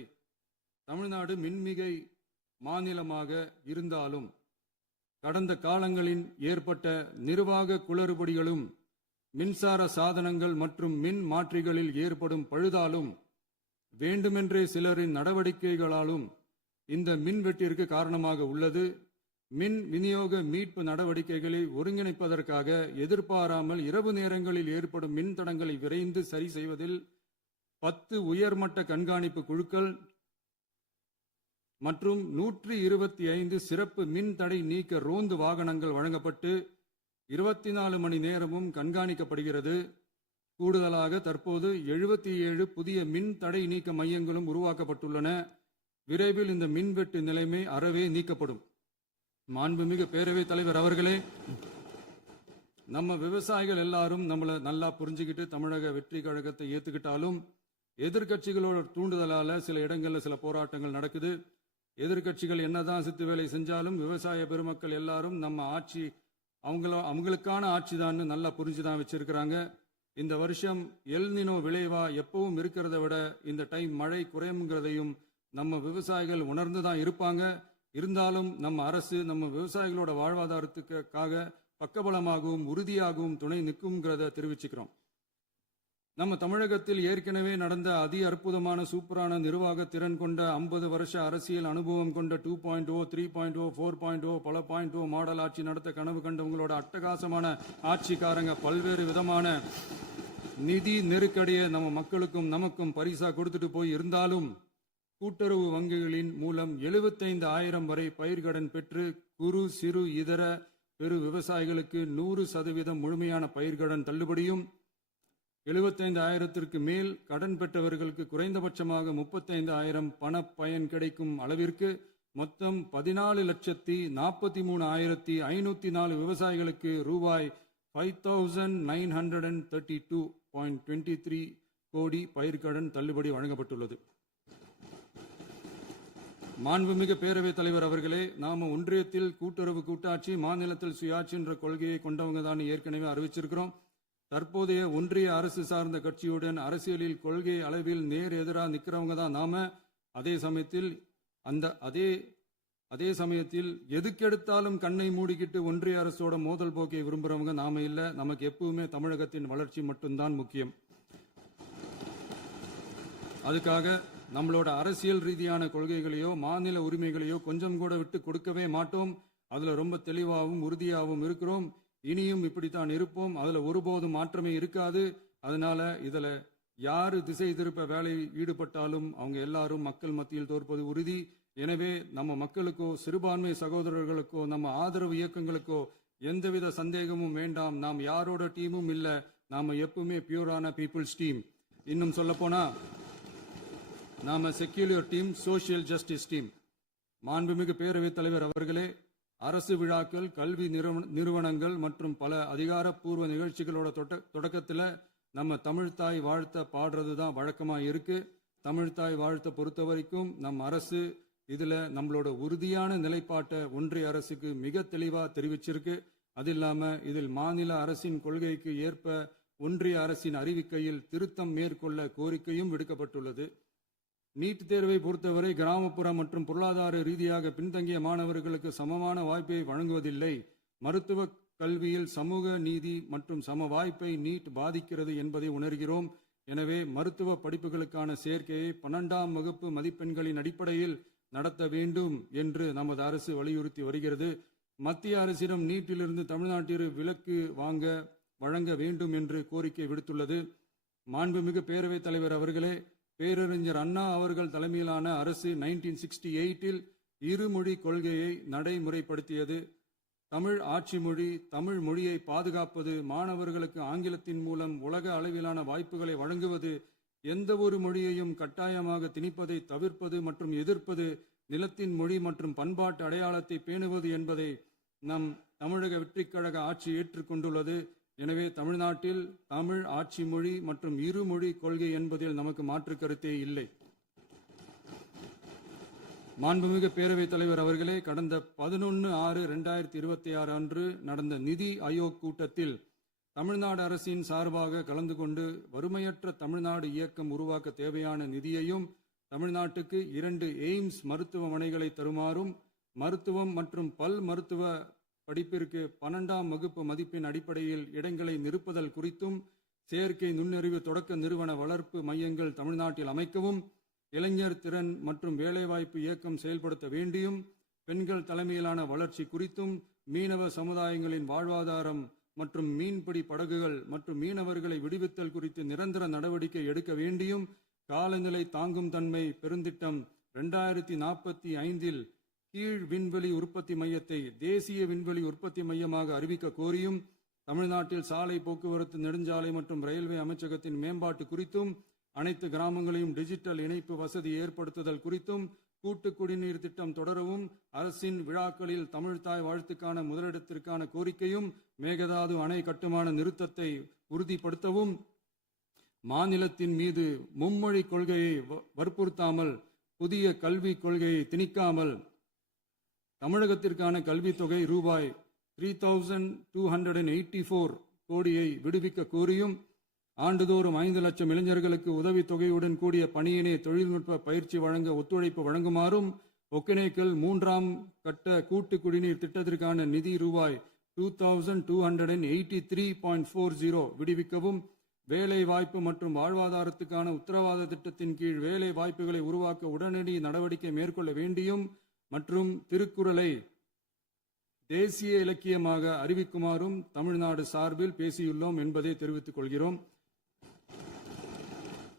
தமிழ்நாடு மின்மிகை மாநிலமாக இருந்தாலும் கடந்த காலங்களில் ஏற்பட்ட நிர்வாக குளறுபடிகளும் மின்சார சாதனங்கள் மற்றும் மின் மாற்றிகளில் ஏற்படும் பழுதாலும் வேண்டுமென்றே சிலரின் நடவடிக்கைகளாலும் இந்த மின்வெட்டிற்கு காரணமாக உள்ளது. மின் விநியோக மீட்பு நடவடிக்கைகளை ஒருங்கிணைப்பதற்காக எதிர்பாராமல் இரவு நேரங்களில் ஏற்படும் மின் தடங்களை விரைந்து சரி செய்வதில் 10 உயர்மட்ட கண்காணிப்பு குழுக்கள் மற்றும் 125 சிறப்பு மின் தடை நீக்க ரோந்து வாகனங்கள் வழங்கப்பட்டு 24 மணி நேரமும் கண்காணிக்கப்படுகிறது. கூடுதலாக தற்போது 77 புதிய மின் தடை நீக்க மையங்களும் உருவாக்கப்பட்டுள்ளன. விரைவில் இந்த மின்வெட்டு நிலைமை அறவே நீக்கப்படும். மாண்புமிகு பேரவைத் தலைவர் அவர்களே, நம்ம விவசாயிகள் எல்லாரும் நம்மளை நல்லா புரிஞ்சுக்கிட்டு தமிழக வெற்றி கழகத்தை ஏத்துக்கிட்டாலும் எதிர்க்கட்சிகளோட தூண்டுதலால சில இடங்கள்ல சில போராட்டங்கள் நடக்குது. எதிர்க்கட்சிகள் என்னதான் சித்து வேலை செஞ்சாலும் விவசாய பெருமக்கள் எல்லாரும் நம்ம ஆட்சி அவங்களுக்கான ஆட்சி தான் நல்லா புரிஞ்சுதான் வச்சிருக்கிறாங்க. இந்த வருஷம் எல்நினோ விளைவா எப்பவும் இருக்கிறத விட இந்த டைம் மழை குறையுங்கிறதையும் நம்ம விவசாயிகள் உணர்ந்துதான் இருப்பாங்க. இருந்தாலும் நம்ம அரசு நம்ம விவசாயிகளோட வாழ்வாதாரத்துக்காக பக்கபலமாகவும் உறுதியாகவும் துணை நிற்கும்ங்கிறத தெரிவிச்சுக்கிறோம். நம்ம தமிழகத்தில் ஏற்கனவே நடந்த அதி அற்புதமான சூப்பரான நிர்வாக திறன் கொண்ட 50 வருஷ அரசியல் அனுபவம் கொண்ட 2.0, 3.0, 4.0 பல 0.0 மாடல் ஆட்சி நடத்த கனவு கண்டவங்களோட அட்டகாசமான ஆட்சிக்காரங்க பல்வேறு விதமான நிதி நெருக்கடியை நம்ம மக்களுக்கும் நமக்கும் பரிசா கொடுத்துட்டு போய் இருந்தாலும் கூட்டுறவு வங்கிகளின் மூலம் 75,000 வரை பயிர்கடன் பெற்று குறு சிறு இதர பெரு விவசாயிகளுக்கு 100% முழுமையான பயிர்கடன் தள்ளுபடியும் 75,000க்கு மேல் கடன் பெற்றவர்களுக்கு குறைந்தபட்சமாக 35,000 பண பயன் கிடைக்கும் அளவிற்கு மொத்தம் 14,43,504 விவசாயிகளுக்கு ரூபாய் 5,932.23 கோடி பயிர்கடன் தள்ளுபடி வழங்கப்பட்டுள்ளது. மாண்புமிகு பேரவைத் தலைவர் அவர்களே, நாம ஒன்றியத்தில் கூட்டுறவு கூட்டாட்சி, மாநிலத்தில் சுயாட்சி என்ற கொள்கையை கொண்டவங்க தான் ஏற்கனவே அறிவிச்சிருக்கிறோம். தற்போதைய ஒன்றிய அரசு சார்ந்த கட்சியுடன் அரசியலில் கொள்கை அளவில் நேர் எதிராக நிற்கிறவங்க தான் நாம. அதே சமயத்தில் எதுக்கெடுத்தாலும் கண்ணை மூடிக்கிட்டு ஒன்றிய அரசோட மோதல் போக்கை விரும்புறவங்க நாம இல்ல. நமக்கு எப்பவுமே தமிழகத்தின் வளர்ச்சி மட்டும்தான் முக்கியம். அதுக்காக நம்மளோட அரசியல் ரீதியான கொள்கைகளையோ மாநில உரிமைகளையோ கொஞ்சம் கூட விட்டு கொடுக்கவே மாட்டோம். அதுல ரொம்ப தெளிவாகவும் உறுதியாகவும் இருக்கிறோம். இனியும் இப்படித்தான் இருப்போம். அதுல ஒருபோதும் மாற்றமே இருக்காது. அதனால இதுல யாரு திசை திருப்ப வேலையில் ஈடுபட்டாலும் அவங்க எல்லாரும் மக்கள் மத்தியில் தோற்பது உறுதி. எனவே நம்ம மக்களுக்கோ சிறுபான்மை சகோதரர்களுக்கோ நம்ம ஆதரவு இயக்கங்களுக்கோ எந்தவித சந்தேகமும் வேண்டாம். நாம் யாரோட டீமும் இல்ல. நாம எப்பவுமே பியூரான பீப்புள்ஸ் டீம். இன்னும் சொல்ல போனா நாம secular team, social justice team. மாண்புமிகு பேரவைத் தலைவர் அவர்களே, அரசு விழாக்கள், கல்வி நிறுவனங்கள் மற்றும் பல அதிகாரப்பூர்வ நிகழ்ச்சிகளோட தொடக்கத்தில் நம்ம தமிழ்தாய் வாழ்த்த பாடுறது தான் வழக்கமா இருக்கு. தமிழ்தாய் வாழ்த்த பொறுத்த வரைக்கும் நம் அரசு இதுல நம்மளோட உறுதியான நிலைப்பாட்டை ஒன்றிய அரசுக்கு மிக தெளிவா தெரிவிச்சிருக்கு. அது இல்லாம இதில் மாநில அரசின் கொள்கைக்கு ஏற்ப ஒன்றிய அரசின் அறிவிக்கையில் திருத்தம் மேற்கொள்ள கோரிக்கையும் விடுக்கப்பட்டுள்ளது. நீட் தேர்வை பொறுத்தவரை கிராமப்புற மற்றும் பொருளாதார ரீதியாக பின்தங்கிய மாணவர்களுக்கு சமமான வாய்ப்பை வழங்குவதில்லை. மருத்துவ கல்வியில் சமூக நீதி மற்றும் சம வாய்ப்பை நீட் பாதிக்கிறது என்பதை உணர்கிறோம். எனவே மருத்துவ படிப்புகளுக்கான சேர்க்கையை 12ஆம் வகுப்பு மதிப்பெண்களின் அடிப்படையில் நடத்த வேண்டும் என்று நமது அரசு வலியுறுத்தி வருகிறது. மத்திய அரசிடம் நீட்டிலிருந்து தமிழ்நாட்டிற்கு விலக்கு வழங்க வேண்டும் என்று கோரிக்கை விடுத்துள்ளது. மாண்புமிகு பேரவைத் தலைவர் அவர்களே, பேரறிஞர் அண்ணா அவர்கள் தலைமையிலான அரசு 1968 இருமொழி கொள்கையை நடைமுறைப்படுத்தியது. தமிழ் ஆட்சி மொழி, தமிழ் மொழியை பாதுகாப்பது, மாணவர்களுக்கு ஆங்கிலத்தின் மூலம் உலக அளவிலான வாய்ப்புகளை வழங்குவது, எந்த ஒரு மொழியையும் கட்டாயமாக திணிப்பதை தவிர்ப்பது மற்றும் எதிர்ப்பது, நிலத்தின் மொழி மற்றும் பண்பாட்டு அடையாளத்தை பேணுவது என்பதை நம் தமிழக வெற்றிக் கழக ஆட்சி ஏற்றுக்கொண்டுள்ளது. எனவே தமிழ்நாட்டில் தமிழ் ஆட்சி மொழி மற்றும் இருமொழி கொள்கை என்பதில் நமக்கு மாற்று கருத்தே இல்லை. மாண்புமிகு பேரவைத் தலைவர் அவர்களே, கடந்த 11/6/2026 அன்று நடந்த நிதி ஆயோக் கூட்டத்தில் தமிழ்நாடு அரசின் சார்பாக கலந்து கொண்டு வறுமையற்ற தமிழ்நாடு இயக்கம் உருவாக்க தேவையான நிதியையும், தமிழ்நாட்டுக்கு 2 எய்ம்ஸ் மருத்துவமனைகளை தருமாறும், மருத்துவம் மற்றும் பல் மருத்துவ படிப்பிற்கு 12ஆம் வகுப்பு மதிப்பின் அடிப்படையில் இடங்களை நிரப்புதல் குறித்தும், செயற்கை நுண்ணறிவு தொடக்க நிறுவன வளர்ப்பு மையங்கள் தமிழ்நாட்டில் அமைக்கவும், இளைஞர் திறன் மற்றும் வேலைவாய்ப்பு இயக்கம் செயல்படுத்த வேண்டியும், பெண்கள் தலைமையிலான வளர்ச்சி குறித்தும், மீனவ சமுதாயங்களின் வாழ்வாதாரம் மற்றும் மீன்பிடி படகுகள் மற்றும் மீனவர்களை விடுவித்தல் குறித்து நிரந்தர நடவடிக்கை எடுக்க வேண்டியும், காலநிலை தாங்கும் தன்மை பெருந்திட்டம் 2045 கீழ் விண்வெளி உற்பத்தி மையத்தை தேசிய விண்வெளி உற்பத்தி மையமாக அறிவிக்க கோரியும், தமிழ்நாட்டில் சாலை போக்குவரத்து, நெடுஞ்சாலை மற்றும் ரயில்வே அமைச்சகத்தின் மேம்பாட்டு குறித்தும், அனைத்து கிராமங்களையும் டிஜிட்டல் இணைப்பு வசதி ஏற்படுத்துதல் குறித்தும், கூட்டு குடிநீர் திட்டம் தொடரவும், அரசின் விழாக்களில் தமிழ்தாய் வாழ்த்துக்கான முதலிடத்திற்கான கோரிக்கையும், மேகதாது அணை கட்டுமான நிறுத்தத்தை உறுதிப்படுத்தவும், மாநிலத்தின் மீது மும்மொழி கொள்கையை வற்புறுத்தாமல் புதிய கல்விக் கொள்கையை திணிக்காமல் தமிழகத்திற்கான கல்வித்தொகை ரூபாய் 3284 கோடியை விடுவிக்க கோரியும், ஆண்டுதோறும் 5 லட்சம் இளைஞர்களுக்கு உதவித்தொகையுடன் கூடிய பணியினை தொழில்நுட்ப பயிற்சி வழங்க ஒத்துழைப்பு வழங்குமாறும், ஒகேனக்கல் 3ஆம் கட்ட கூட்டு குடிநீர் திட்டத்திற்கான நிதி ரூபாய் 2283.40 விடுவிக்கவும், வேலை வாய்ப்பு மற்றும் வாழ்வாதாரத்துக்கான உத்தரவாத திட்டத்தின் கீழ் வேலை வாய்ப்புகளை உருவாக்க உடனடி நடவடிக்கை மேற்கொள்ள வேண்டியும் மற்றும் திருக்குறளை தேசிய இலக்கியமாக அறிவிக்குமாறும் தமிழ்நாடு சார்பில் பேசியுள்ளோம் என்பதை தெரிவித்துக் கொள்கிறோம்.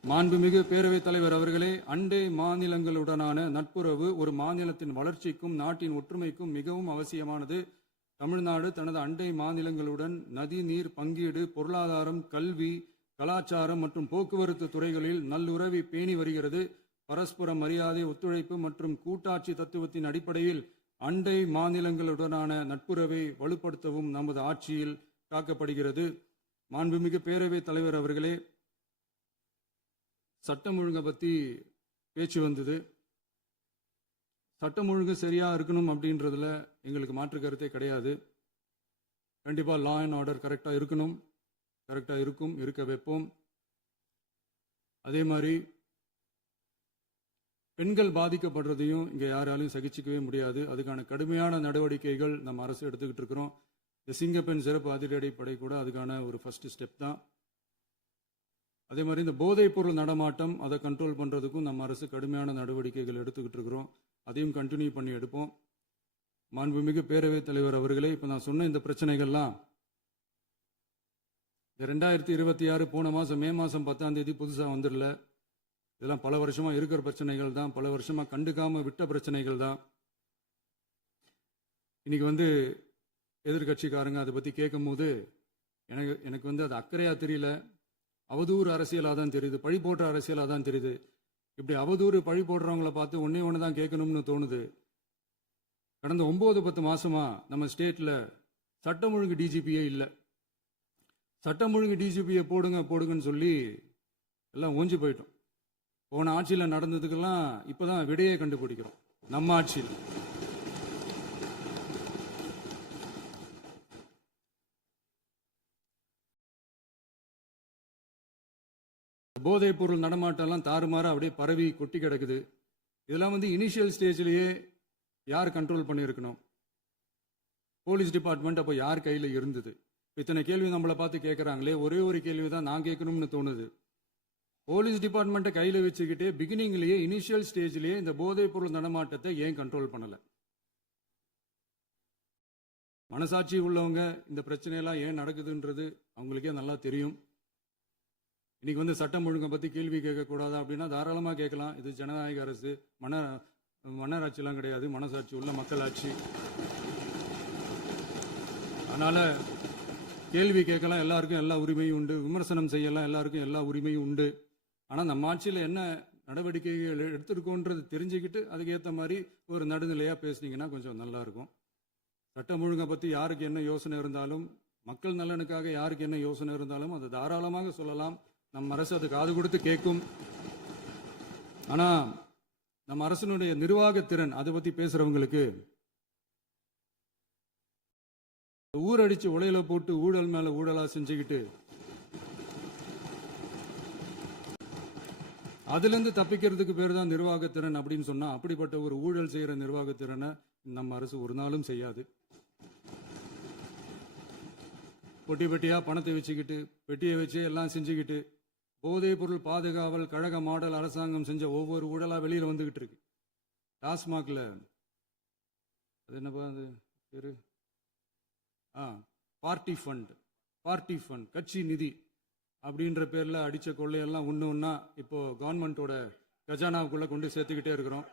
மாண்புமிகு பேரவைத் தலைவர் அவர்களே, அண்டை மாநிலங்களுடனான நட்புறவு ஒரு மாநிலத்தின் வளர்ச்சிக்கும் நாட்டின் ஒற்றுமைக்கும் மிகவும் அவசியமானது. தமிழ்நாடு தனது அண்டை மாநிலங்களுடன் நதி நீர் பங்கீடு, பொருளாதாரம், கல்வி, கலாச்சாரம் மற்றும் போக்குவரத்து துறைகளில் நல்லுறவை பேணி வருகிறது. பரஸ்பர மரியாதை, ஒத்துழைப்பு மற்றும் கூட்டாட்சி தத்துவத்தின் அடிப்படையில் அண்டை மாநிலங்களுடனான நட்புறவை வலுப்படுத்தவும் நமது ஆட்சியில் காக்கப்படுகிறது. மாண்புமிகு பேரவைத் தலைவர் அவர்களே, சட்டம் ஒழுங்கை பற்றி பேச்சு வந்தது. சட்டம் ஒழுங்கு சரியா இருக்கணும் அப்படின்றதுல எங்களுக்கு மாற்று கருத்தே கிடையாது. கண்டிப்பாக லா அண்ட் ஆர்டர் கரெக்டாக இருக்கணும், கரெக்டாக இருக்கும், இருக்க வைப்போம். அதே மாதிரி பெண்கள் பாதிக்கப்படுறதையும் இங்கே யாராலையும் சகிச்சிக்கவே முடியாது. அதுக்கான கடுமையான நடவடிக்கைகள் நம்ம அரசு எடுத்துக்கிட்டு இருக்கிறோம். இந்த சிங்கப்பெண் சிறப்பு அதிரடி படை கூட அதுக்கான ஒரு ஃபர்ஸ்ட் ஸ்டெப் தான். அதே மாதிரி இந்த போதைப் பொருள் நடமாட்டம், அதை கண்ட்ரோல் பண்ணுறதுக்கும் நம்ம அரசு கடுமையான நடவடிக்கைகள் எடுத்துக்கிட்டு இருக்கிறோம். அதையும் கண்டினியூ பண்ணி எடுப்போம். மாண்புமிகு பேரவைத் தலைவர் அவர்களே, இப்போ நான் சொன்ன இந்த பிரச்சனைகள்லாம் 2026 போன மாதம் மே மாதம் 10ஆம் தேதி புதுசாக வந்துடல. இதெல்லாம் பல வருஷமாக இருக்கிற பிரச்சனைகள் தான், பல வருஷமாக கண்டுக்காம விட்ட பிரச்சனைகள் தான். இன்னைக்கு எதிர்கட்சிக்காரங்க அதை பற்றி கேட்கும் போது எனக்கு அது அக்கறையாக தெரியல, அவதூறு அரசியலாக தான் தெரியுது, பழி போடுற அரசியலாக தான் தெரியுது. இப்படி அவதூறு பழி போடுறவங்கள பார்த்து ஒன்று தான் கேட்கணும்னு தோணுது. கடந்த 9-10 மாசமா நம்ம ஸ்டேட்ல சட்டம் ஒழுங்கு டிஜிபியே இல்லை. சட்டம் ஒழுங்கு டிஜிபியை போடுங்கன்னு சொல்லி எல்லாம் ஓஞ்சி போயிட்டோம். போன ஆட்சியில் நடந்ததுக்கெல்லாம் இப்பதான் விடையே கண்டுபிடிக்கிறோம் நம்ம ஆட்சியில். போதைப் பொருள் நடமாட்டம்லாம் தாறுமாறா அப்படியே பரவி கொட்டி கிடக்குது. இதெல்லாம் இனிஷியல் ஸ்டேஜ்லயே யார் கண்ட்ரோல் பண்ணியிருக்கணும்? போலீஸ் டிபார்ட்மெண்ட் அப்போ யார் கையில் இருந்தது? இத்தனை கேள்வி நம்மளை பார்த்து கேட்குறாங்களே, ஒரே ஒரு கேள்வி தான் நான் கேட்கணும்னு தோணுது. போலீஸ் டிபார்ட்மெண்ட்டை கையில் வச்சுக்கிட்டே பிகினிங்லேயே இனிஷியல் ஸ்டேஜ்லேயே இந்த போதைப் பொருள் நடமாட்டத்தை ஏன் கண்ட்ரோல் பண்ணலை? மனசாட்சி உள்ளவங்க இந்த பிரச்சனையெல்லாம் ஏன் நடக்குதுன்றது அவங்களுக்கே நல்லா தெரியும். இன்னைக்கு சட்டம் ஒழுங்கை பற்றி கேள்வி கேட்கக்கூடாதா அப்படின்னா தாராளமாக கேட்கலாம். இது ஜனநாயக அரசு, மன்னராட்சியெல்லாம் கிடையாது, மனசாட்சி உள்ள மக்களாட்சி. அதனால கேள்வி கேட்கலாம், எல்லாருக்கும் எல்லா உரிமையும் உண்டு. விமர்சனம் செய்யலாம், எல்லாருக்கும் எல்லா உரிமையும் உண்டு. ஆனால் நம்ம ஆட்சியில் என்ன நடவடிக்கைகள் எடுத்திருக்கோன்றது தெரிஞ்சுக்கிட்டு அதுக்கேற்ற மாதிரி ஒரு நடுநிலையாக பேசுனீங்கன்னா கொஞ்சம் நல்லா இருக்கும். சட்டம் ஒழுங்கை பற்றி யாருக்கு என்ன யோசனை இருந்தாலும், மக்கள் நலனுக்காக யாருக்கு என்ன யோசனை இருந்தாலும் அதை தாராளமாக சொல்லலாம். நம்ம அரசு அது காது கொடுத்து கேட்கும். ஆனால் நம்ம அரசினுடைய நிர்வாகத்திறன் அதை பற்றி பேசுறவங்களுக்கு ஊரடிச்சு உலையில போட்டு ஊழல் மேல ஊழலா செஞ்சுக்கிட்டு அதுல இருந்து தப்பிக்கிறதுக்கு பேர் தான் நிர்வாகத்திறன் அப்படின்னு சொன்னா, அப்படிப்பட்ட ஒரு ஊழல் செய்யற நிர்வாகத்திறனை நம்ம அரசு ஒரு நாளும் செய்யாது. பொட்டி பெட்டியா பணத்தை வச்சுக்கிட்டு, பெட்டியை வச்சு எல்லாம் செஞ்சுக்கிட்டு, போதைப் பொருள் பாதுகாவல் கழக மாடல் அரசாங்கம் செஞ்ச ஒவ்வொரு ஊழலா வெளியில வந்துகிட்டு இருக்கு. டாஸ்மாக்ல அது என்னப்பா அது பேரு, பார்ட்டி ஃபண்ட் கட்சி நிதி அப்படின்ற பேர்ல அடிச்ச கொள்ளையெல்லாம் ஒன்று ஒன்றா இப்போ கவர்மெண்ட்டோட கஜானாவுக்குள்ள கொண்டு சேர்த்துக்கிட்டே இருக்கிறோம்.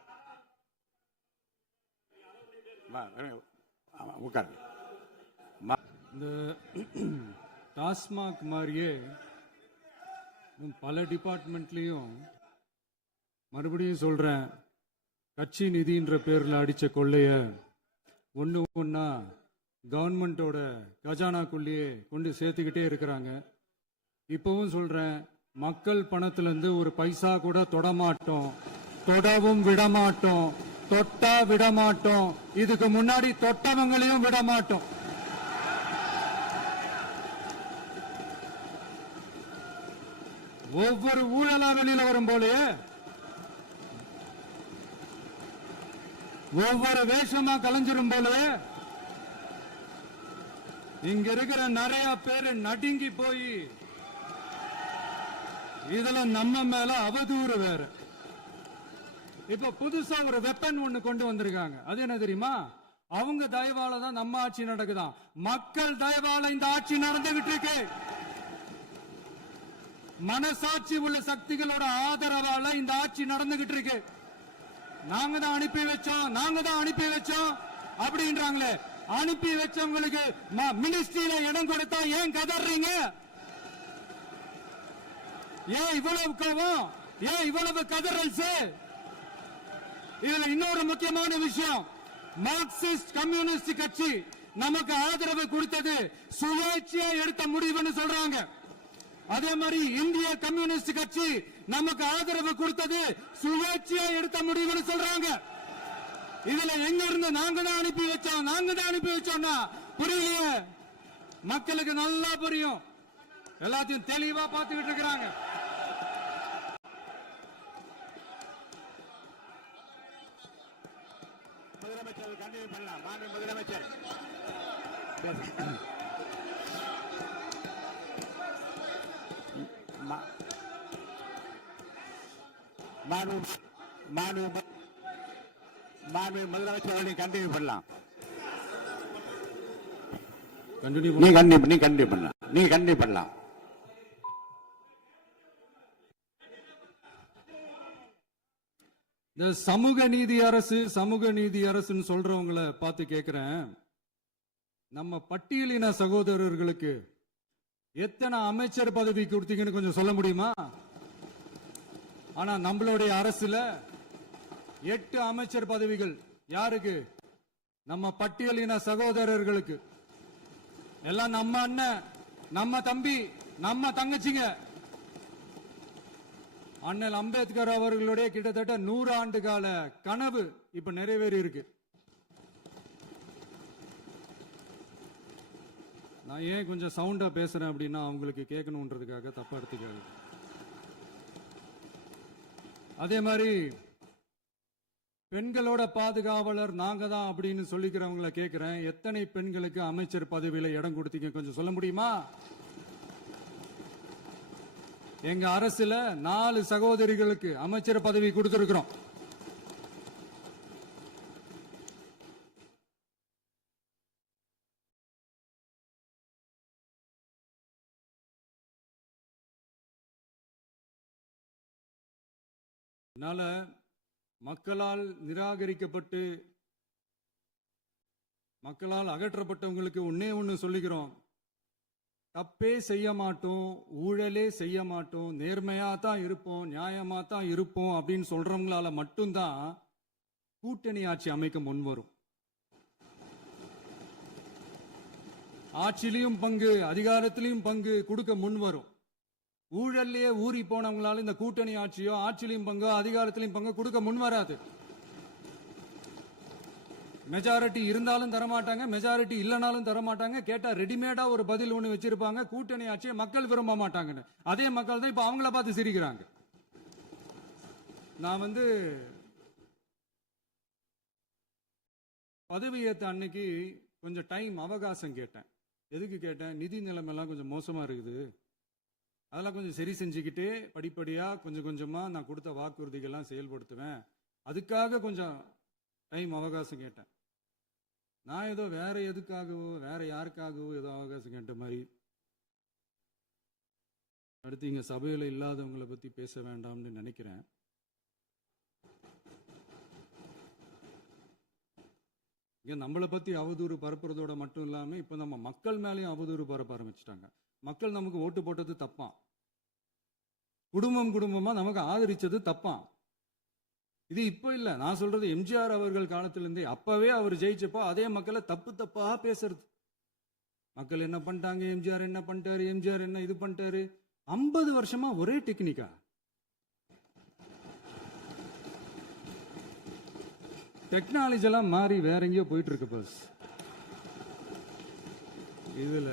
உட்காரு. இந்த டாஸ்மாக் மாதிரியே இன்னும் பல டிபார்ட்மெண்ட்லேயும் மறுபடியும் சொல்கிறேன், கட்சி நிதின்ற பேரில் அடித்த கொள்ளைய ஒன்று ஒன்றா கவர்மெண்ட்டோட கஜானாக்குள்ளேயே கொண்டு சேர்த்துக்கிட்டே இருக்கிறாங்க. இப்பவும் சொல்கிறேன், மக்கள் பணத்திலேருந்து ஒரு பைசா கூட தொடமாட்டோம், தொடவும் விடமாட்டோம், தொட்டா விடமாட்டோம், இதுக்கு முன்னாடி தொட்டவங்களையும் விடமாட்டோம். ஒவ்வொரு ஊழலா வெளியில வரும் போலே, ஒவ்வொரு வேஷமா கலைஞ்சிரும் போலே, இங்க இருக்கிற நிறைய பேரு நடுங்கி போய் இதுல நம்ம மேல அவதூறு வேற. இப்ப புதுசா ஒரு வெப்பன் ஒண்ணு கொண்டு வந்திருக்காங்க. அது என்ன தெரியுமா? அவங்க தயவால தான் நம்ம ஆட்சி நடக்குதாம். மக்கள் தயவால இந்த ஆட்சி நடந்துகிட்டு இருக்கு. மனசாட்சி உள்ள சக்திகளோட ஆதரவால இந்த ஆட்சி நடந்துகிட்டு இருக்கு. நாங்க தான் அனுப்பி வச்சோம், நாங்க தான் அனுப்பி வச்சோம் அப்படின்றாங்களே. அனுப்பி வச்சவங்களுக்கு மினிஸ்ட்ரியில இடம் கொடுத்தா ஏன் கதறீங்க? ஏன் இவ்வளவு கோபம்? ஏன் இவ்வளவு கதறல்ஸ்? இதுல இன்னொரு முக்கியமான விஷயம், மார்க்சிஸ்ட் கம்யூனிஸ்ட் கட்சி நமக்கு ஆதரவு கொடுத்தது சுயேட்சையா எடுத்த முடிவுன்னு சொல்றாங்க. அதே மாதிரி இந்திய கம்யூனிஸ்ட் கட்சி நமக்கு ஆதரவு கொடுத்தது சுயேட்சையா எடுத்த முடிவுன்னு சொல்றாங்க. இதுல எங்க இருந்து நாங்க தான் அனுப்பி வச்சோம், நாங்க தான் அனுப்பி வச்சோம்னா புரியலையே. மக்களுக்கு நல்லா புரியும், எல்லாத்தையும் தெளிவா பார்த்துக்கிட்டு இருக்கிறாங்க. முதலமைச்சர் கண்டினியூ பண்ணலாம். மாண்பு முதலமைச்சர் முதலமைச்சர் கண்டினியூ பண்ணலாம். நீ கண்டினியூ பண்ணலாம். நீங்க கண்டினியூ பண்ணலாம். இந்த சமூக நீதி அரசு, சமூக நீதி அரசுன்னு சொல்றவங்களை பார்த்து கேட்கிறேன், நம்ம பட்டியலின சகோதரர்களுக்கு எத்தனை அமைச்சர் பதவி கொடுத்தீங்கன்னு கொஞ்சம் சொல்ல முடியுமா? ஆனா நம்மளுடைய அரசுல 8 அமைச்சர் பதவிகள் யாருக்கு? நம்ம பட்டியலின சகோதரர்களுக்கு. எல்லாம் நம்ம அண்ணன், நம்ம தம்பி, நம்ம தங்கச்சிங்க. அண்ணல் அம்பேத்கர் அவர்களுடைய கிட்டத்தட்ட 100 ஆண்டு கால கனவு இப்ப நிறைவேறி இருக்கு. நான் ஏன் கொஞ்சம் சவுண்டா பேசுறேன் அப்படின்னா அவங்களுக்கு கேட்கணுன்றதுக்காக, தப்பா எடுத்துக்காது. அதே மாதிரி பெண்களோட பாதுகாவலர் நாங்க தான் அப்படின்னு சொல்லிக்கிறவங்களை கேட்கிறேன், எத்தனை பெண்களுக்கு அமைச்சர் பதவியில இடம் கொடுத்தீங்க கொஞ்சம் சொல்ல முடியுமா? எங்க அரசுல 4 சகோதரிகளுக்கு அமைச்சர் பதவி கொடுத்திருக்கிறோம். அதனால மக்களால் நிராகரிக்கப்பட்டு மக்களால் அகற்றப்பட்டவங்களுக்கு ஒன்னே ஒன்னு சொல்லிக்கிறோம், தப்பே செய்ய மாட்டோம், ஊழலே செய்ய மாட்டோம், நேர்மையா தான் இருப்போம், நியாயமா தான் இருப்போம் அப்படின்னு சொல்றவங்களால மட்டும்தான் கூட்டணி ஆட்சி அமைக்க முன் வரும். ஆட்சியிலையும் பங்கு, அதிகாரத்திலையும் பங்கு கொடுக்க முன் வரும். ஊழல்லையே ஊறி போனவங்களால இந்த கூட்டணி ஆட்சியோ, ஆட்சியிலையும் பங்கோ, அதிகாரத்திலையும் பங்கு கொடுக்க முன் வராது. மெஜாரிட்டி இருந்தாலும் தரமாட்டாங்க, மெஜாரிட்டி இல்லைனாலும் தரமாட்டாங்க. கேட்டா ரெடிமேடா ஒரு பதில் ஒண்ணு வச்சிருப்பாங்க, கூட்டணி ஆட்சியை மக்கள் விரும்ப மாட்டாங்கன்னு. அதே மக்கள் தான் இப்ப அவங்கள பார்த்து சிரிக்கிறாங்க. நான் பதவி ஏத்த அன்னைக்கு கொஞ்சம் டைம் அவகாசம் கேட்டேன். எதுக்கு கேட்டேன்? நிதி நிலைமைலாம் கொஞ்சம் மோசமா இருக்குது, அதெல்லாம் கொஞ்சம் சரி செஞ்சுக்கிட்டு படிப்படியா கொஞ்சம் கொஞ்சமா நான் கொடுத்த வாக்குறுதிகள்லாம் செயல்படுத்துவேன், அதுக்காக கொஞ்சம் டைம் அவகாசம் கேட்டேன். நான் ஏதோ வேற எதுக்காகவோ வேற யாருக்காகவோ ஏதோ அவகாசம் கேட்ட மாதிரி. அடுத்து இங்க சபையில இல்லாதவங்களை பத்தி பேச வேண்டாம்னு நினைக்கிறேன். இங்க நம்மளை பத்தி அவதூறு பரப்புறதோட மட்டும் இல்லாம இப்ப நம்ம மக்கள் மேலேயும் அவதூறு பரப்ப ஆரம்பிச்சிட்டாங்க. மக்கள் நமக்கு ஓட்டு போட்டது தப்பான், குடும்பம் குடும்பமா நமக்கு ஆதரிச்சது தப்பான். இது இப்ப இல்ல, நான் சொல்றது எம்ஜிஆர் அவர்கள் காலத்திலிருந்தே. அப்பவே அவர் ஜெயிச்சப்போ அதே மக்களை தப்பு தப்பா பேசுறது. மக்கள் என்ன பண்ணிட்டாங்க, எம்ஜிஆர் என்ன பண்ணிட்டாரு, எம்ஜிஆர் என்ன இது பண்ணிட்டாரு. 50 வருஷமா ஒரே டெக்னிக்கா. டெக்னாலஜி எல்லாம் மாறி வேற எங்கேயோ போயிட்டு இருக்கு பஸ். இதுல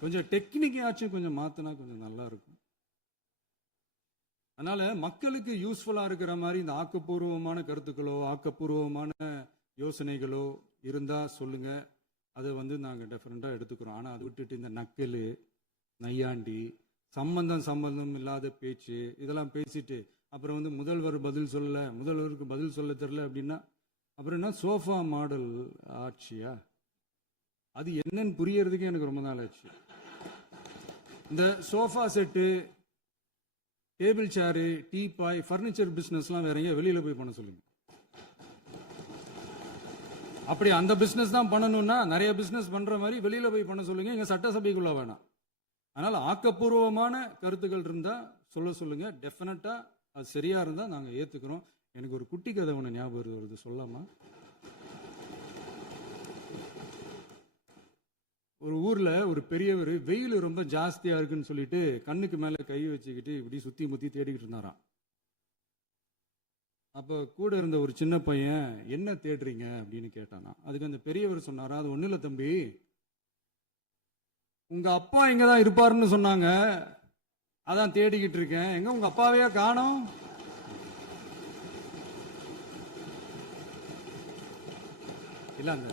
கொஞ்சம் டெக்னிக்காச்சும் கொஞ்சம் மாத்தினா கொஞ்சம் நல்லா இருக்கும். அதனால மக்களுக்கு யூஸ்ஃபுல்லா இருக்கிற மாதிரி இந்த ஆக்கப்பூர்வமான கருத்துக்களோ ஆக்கப்பூர்வமான யோசனைகளோ இருந்தா சொல்லுங்க. அதை நாங்க டெஃபரெண்டா எடுத்துக்கிறோம். ஆனா அதை விட்டுட்டு இந்த நக்கல், நையாண்டி, சம்பந்தம் இல்லாத பேச்சு இதெல்லாம் பேசிட்டு அப்புறம் முதல்வர் பதில் சொல்லல, முதல்வருக்கு பதில் சொல்ல தெரியல அப்படின்னா அப்புறம் என்ன சோஃபா மாடல் ஆட்சியா? அது என்னன்னு புரியறதுக்கே எனக்கு ரொம்ப நாள் ஆச்சு. இந்த sofa set, table chair, teapoy, furniture பிசினஸ்லாம் வேற எங்கேயா வெளியில போய் பண்ண சொல்லுங்க. அப்படி அந்த பிசினஸ் தான் பண்ணணும்னா நிறைய பிசினஸ் பண்ற மாதிரி வெளியில போய் பண்ண சொல்லுங்க, இங்க சட்டசபைக்குள்ள வேணாம். அதனால ஆக்கப்பூர்வமான கருத்துக்கள் இருந்தா சொல்லுங்க. டெஃபினட்டா அது சரியா இருந்தா நாங்க ஏத்துக்கிறோம். எனக்கு ஒரு குட்டி கதை ஒண்ணு ஞாபகம் வருது, சொல்லாமா? ஒரு ஊர்ல ஒரு பெரியவர் வெயில் ரொம்ப ஜாஸ்தியா இருக்குன்னு சொல்லிட்டு கண்ணுக்கு மேல கை வச்சுக்கிட்டு இப்படி சுத்தி முத்தி தேடிக்கிட்டு இருந்தாராம். அப்ப கூட இருந்த ஒரு சின்ன பையன் என்ன தேடுறீங்க அப்படின்னு கேட்டானா. அதுக்கு அந்த பெரியவர் சொன்னாரா, அது ஒண்ணு இல்ல தம்பி, உங்க அப்பா இங்கதான் இருப்பாருன்னு சொன்னாங்க, அதான் தேடிக்கிட்டு இருக்கேன். எங்க உங்க அப்பாவையா காணோம்? இல்ல அந்த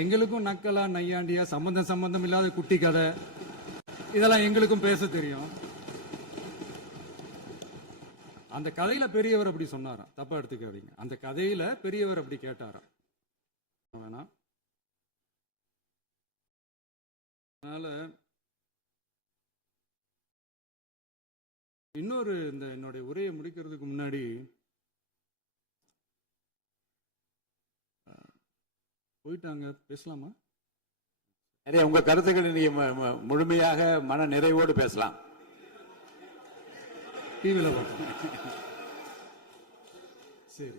எங்களுக்கும் நக்கலா நையாண்டியா சம்பந்தம் இல்லாத குட்டி கதை இதெல்லாம் எங்களுக்கும் பேச தெரியும். அந்த கதையில பெரியவர் அப்படி சொன்னாராம், தப்பா எடுத்துக்காதீங்க. அந்த கதையில பெரியவர் அப்படி கேட்டாராம். வேணாம். அதனால இன்னொரு இந்த என்னுடைய உரையை முடிக்கிறதுக்கு முன்னாடி போயிட்டாங்க, பேசலாமா? நிறைய உங்க கருத்துக்களை நீங்க முழுமையாக மன நிறைவோடு பேசலாம். டிவியில் பார்ப்போம். சரி,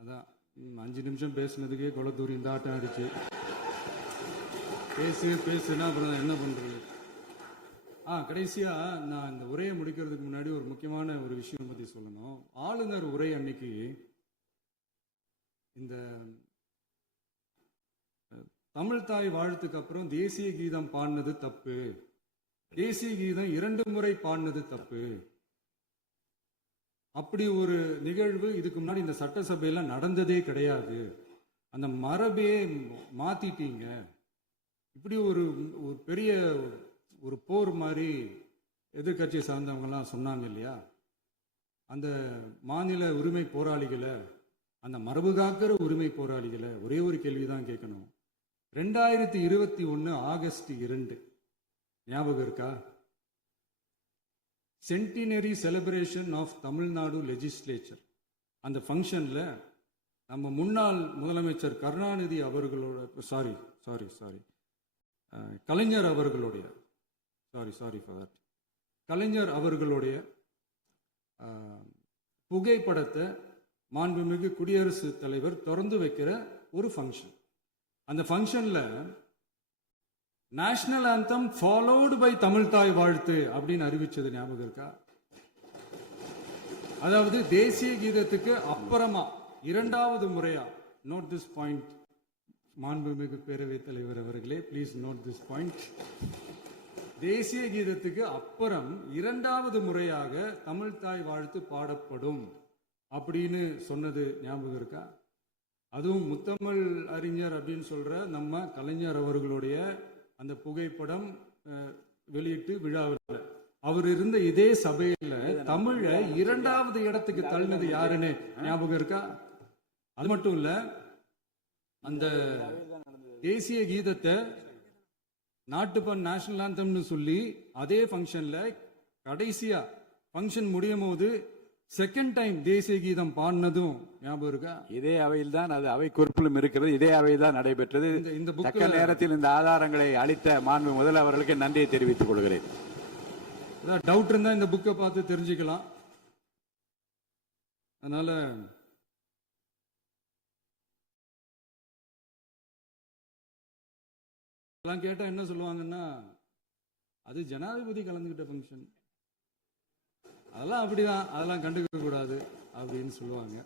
அதான் 5 நிமிஷம் பேசுனதுக்கே கொளத்தூரி இந்த ஆட்டம் ஆயிடுச்சு. பேசுனா அப்புறம் என்ன பண்றது? கடைசியா நான் இந்த உரையை முடிக்கிறதுக்கு முன்னாடி ஒரு முக்கியமான ஒரு விஷயம் பத்தி சொல்லணும். ஆளுநர் உரை அன்னைக்கு இந்த தமிழ் தாய் வாழ்த்துக்கு அப்புறம் தேசிய கீதம் பாடினது தப்பு, தேசிய கீதம் 2 முறை பாடினது தப்பு, அப்படி ஒரு நிகழ்வு இதுக்கு முன்னாடி இந்த சட்டசபையில நடந்ததே கிடையாது, அந்த மரபே மாத்திட்டீங்க, இப்படி ஒரு பெரிய ஒரு போர் மாதிரி எதிர்கட்சியை சார்ந்தவங்க எல்லாம் சொன்னாங்க இல்லையா? அந்த மாநில உரிமை போராளிகளை, அந்த மரபு காக்கிற உரிமை போராளிகளை ஒரே ஒரு கேள்விதான் கேட்கணும். 2021 ஆகஸ்ட் 2 ஞாபகம் இருக்கா? Centenary celebration of Tamil Nadu legislature. அந்த ஃபங்க்ஷன்ல நம்ம முன்னாள் முதலமைச்சர் கருணாநிதி அவர்களோட கலைஞர் அவர்களுடைய கலைஞர் அவர்களுடைய புகைப்படத்தை மாண்புமிகு குடியரசுத் தலைவர் திறந்து வைக்கிற ஒரு ஃபங்க்ஷன். அந்த ஃபங்க்ஷன்ல national anthem followed by Tamil Thai Vazhthu அப்படின்னு அறிவிச்சது ஞாபகம் இருக்கா? அதாவது தேசிய கீதத்துக்கு அப்புறமா 2வது முறையா, நோட் திஸ் பாயிண்ட் மாண்புமிகு பேரவைத் தலைவர் அவர்களே, பிளீஸ் நோட் திஸ் பாயிண்ட். தேசிய கீதத்துக்கு அப்புறம் 2வது முறையாக தமிழ் தாய் வாழ்த்து பாடப்படும் அப்படின்னு சொன்னது ஞாபகம் இருக்கா? அதுவும் முத்தமிழ் அறிஞர் அப்படின்னு சொல்ற நம்ம கலைஞர் அவர்களுடைய அந்த புகைப்படம் வெளியிட்டு விழாவில் அவர் இருந்த இதே சபையில தமிழ 2வது இடத்துக்கு தள்ளினது யாருன்னு ஞாபகம் இருக்கா? அது மட்டும் இல்ல, அந்த தேசிய கீதத்தை நாட்டுப்பண் நேஷனல் ஆந்தம்னு சொல்லி அதே ஃபங்க்ஷன்ல கடைசியா ஃபங்க்ஷன் முடியும் போது செகண்ட் டைம் தேசிய கீதம் பாடினதும் ஞாபகம் இருக்கா? இதே அவையில் தான் அது அவை குறிப்பிலும் இருக்கிறது. இதே அவையில் தான் நடைபெற்றது. இந்த தக்க புக்கில் நேரத்தில் இந்த ஆதாரங்களை அளித்த மாண்பு முதல் அவர்களுக்கு நன்றியை தெரிவித்துக் கொள்கிறேன். டவுட் இருந்தா இந்த புக்கை பார்த்து தெரிஞ்சுக்கலாம். அதனால எல்லாம் கேட்டா என்ன சொல்லுவாங்கன்னா, அது ஜனாதிபதி கலந்துகிட்ட ஃபங்க்ஷன், அதெல்லாம் அப்படிதான், அதெல்லாம் கண்டுக்க கூடாது அப்படின்னு சொல்லுவாங்க.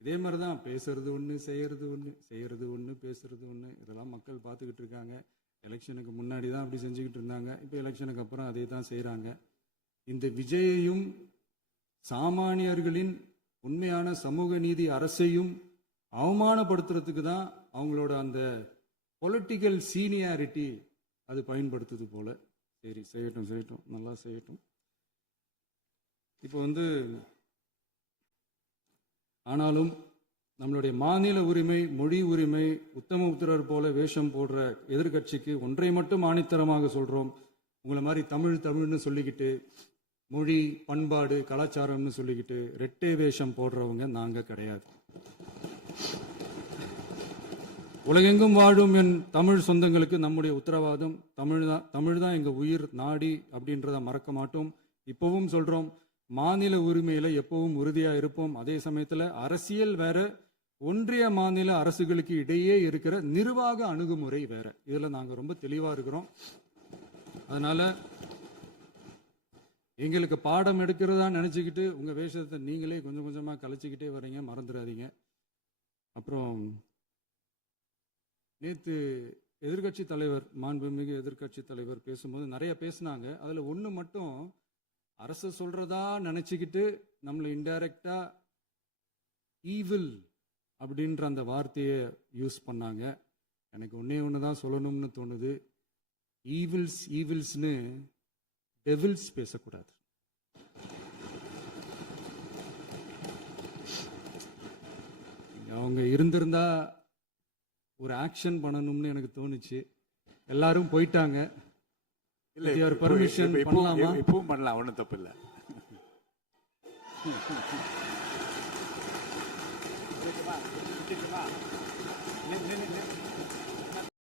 இதே மாதிரிதான் பேசுறது ஒண்ணு, செய்யறது ஒண்ணு, செய்யறது ஒண்ணு, பேசுறது ஒண்ணு. இதெல்லாம் மக்கள் பார்த்துக்கிட்டு இருக்காங்க. எலெக்ஷனுக்கு முன்னாடி தான் அப்படி செஞ்சுக்கிட்டு இருந்தாங்க. இப்போ எலெக்ஷனுக்கு அப்புறம் அதே தான் செய்கிறாங்க. இந்த விஜயையும் சாமானியர்களின் உண்மையான சமூக நீதி அரசையும் அவமானப்படுத்துறதுக்கு தான் அவங்களோட அந்த பொலிட்டிக்கல் சீனியாரிட்டி அது பயன்படுத்துது போல. சரி, செய்யட்டும் செய்யட்டும், நல்லா செய்யட்டும். இப்போ ஆனாலும் நம்மளுடைய மாநில உரிமை, மொழி உரிமை, உத்தமபுத்திரர் போல வேஷம் போடுற எதிர்கட்சிக்கு ஒன்றை மட்டும் ஆணித்தரமாக சொல்றோம். உங்களை மாதிரி தமிழ்னு சொல்லிக்கிட்டு, மொழி, பண்பாடு, கலாச்சாரம்னு சொல்லிக்கிட்டு ரெட்டை வேஷம் போடுறவங்க நாங்க கிடையாது. உலகெங்கும் வாழும் என் தமிழ் சொந்தங்களுக்கு நம்முடைய உத்தரவாதம் தமிழ் தான் எங்க உயிர் நாடி அப்படின்றத மறக்க மாட்டோம். இப்பவும் சொல்றோம், மாநில உரிமையில எப்பவும் உறுதியா இருப்போம். அதே சமயத்துல அரசியல் வேற, ஒன்றிய மாநில அரசுகளுக்கு இடையே இருக்கிற நிர்வாக அணுகுமுறை வேற. இதுல நாங்க ரொம்ப தெளிவா இருக்கிறோம். அதனால எங்களுக்கு பாடம் எடுக்கிறதா நினைச்சுக்கிட்டு உங்க வேஷத்தை நீங்களே கொஞ்சம் கொஞ்சமா கலைச்சிக்கிட்டே வர்றீங்க, மறந்துடாதீங்க. அப்புறம் நேத்து எதிர்கட்சி தலைவர், மாண்புமிகு எதிர்கட்சி தலைவர் பேசும்போது நிறைய பேசினாங்க. அதுல ஒண்ணு மட்டும் அரசு சொல்றதா நினைச்சுக்கிட்டு நம்மளை இன்டைரக்டா ஈவில் அப்படின்ற அந்த வார்த்தையை யூஸ் பண்ணாங்க. எனக்கு ஒண்ணு தான் சொல்லணும்னு தோணுது. ஈவில்ஸ்னு டெவில்ஸ் பேசக்கூடாது. அவங்க இருந்திருந்தா ஒரு ஆக்ஷன் பண்ணணும்னு எனக்கு தோணுச்சு. எல்லாரும் போயிட்டாங்க. பர்மிஷன் பண்ணலாமா? இப்பவும் பண்ணலாம், ஒன்றும் தப்பு இல்லை.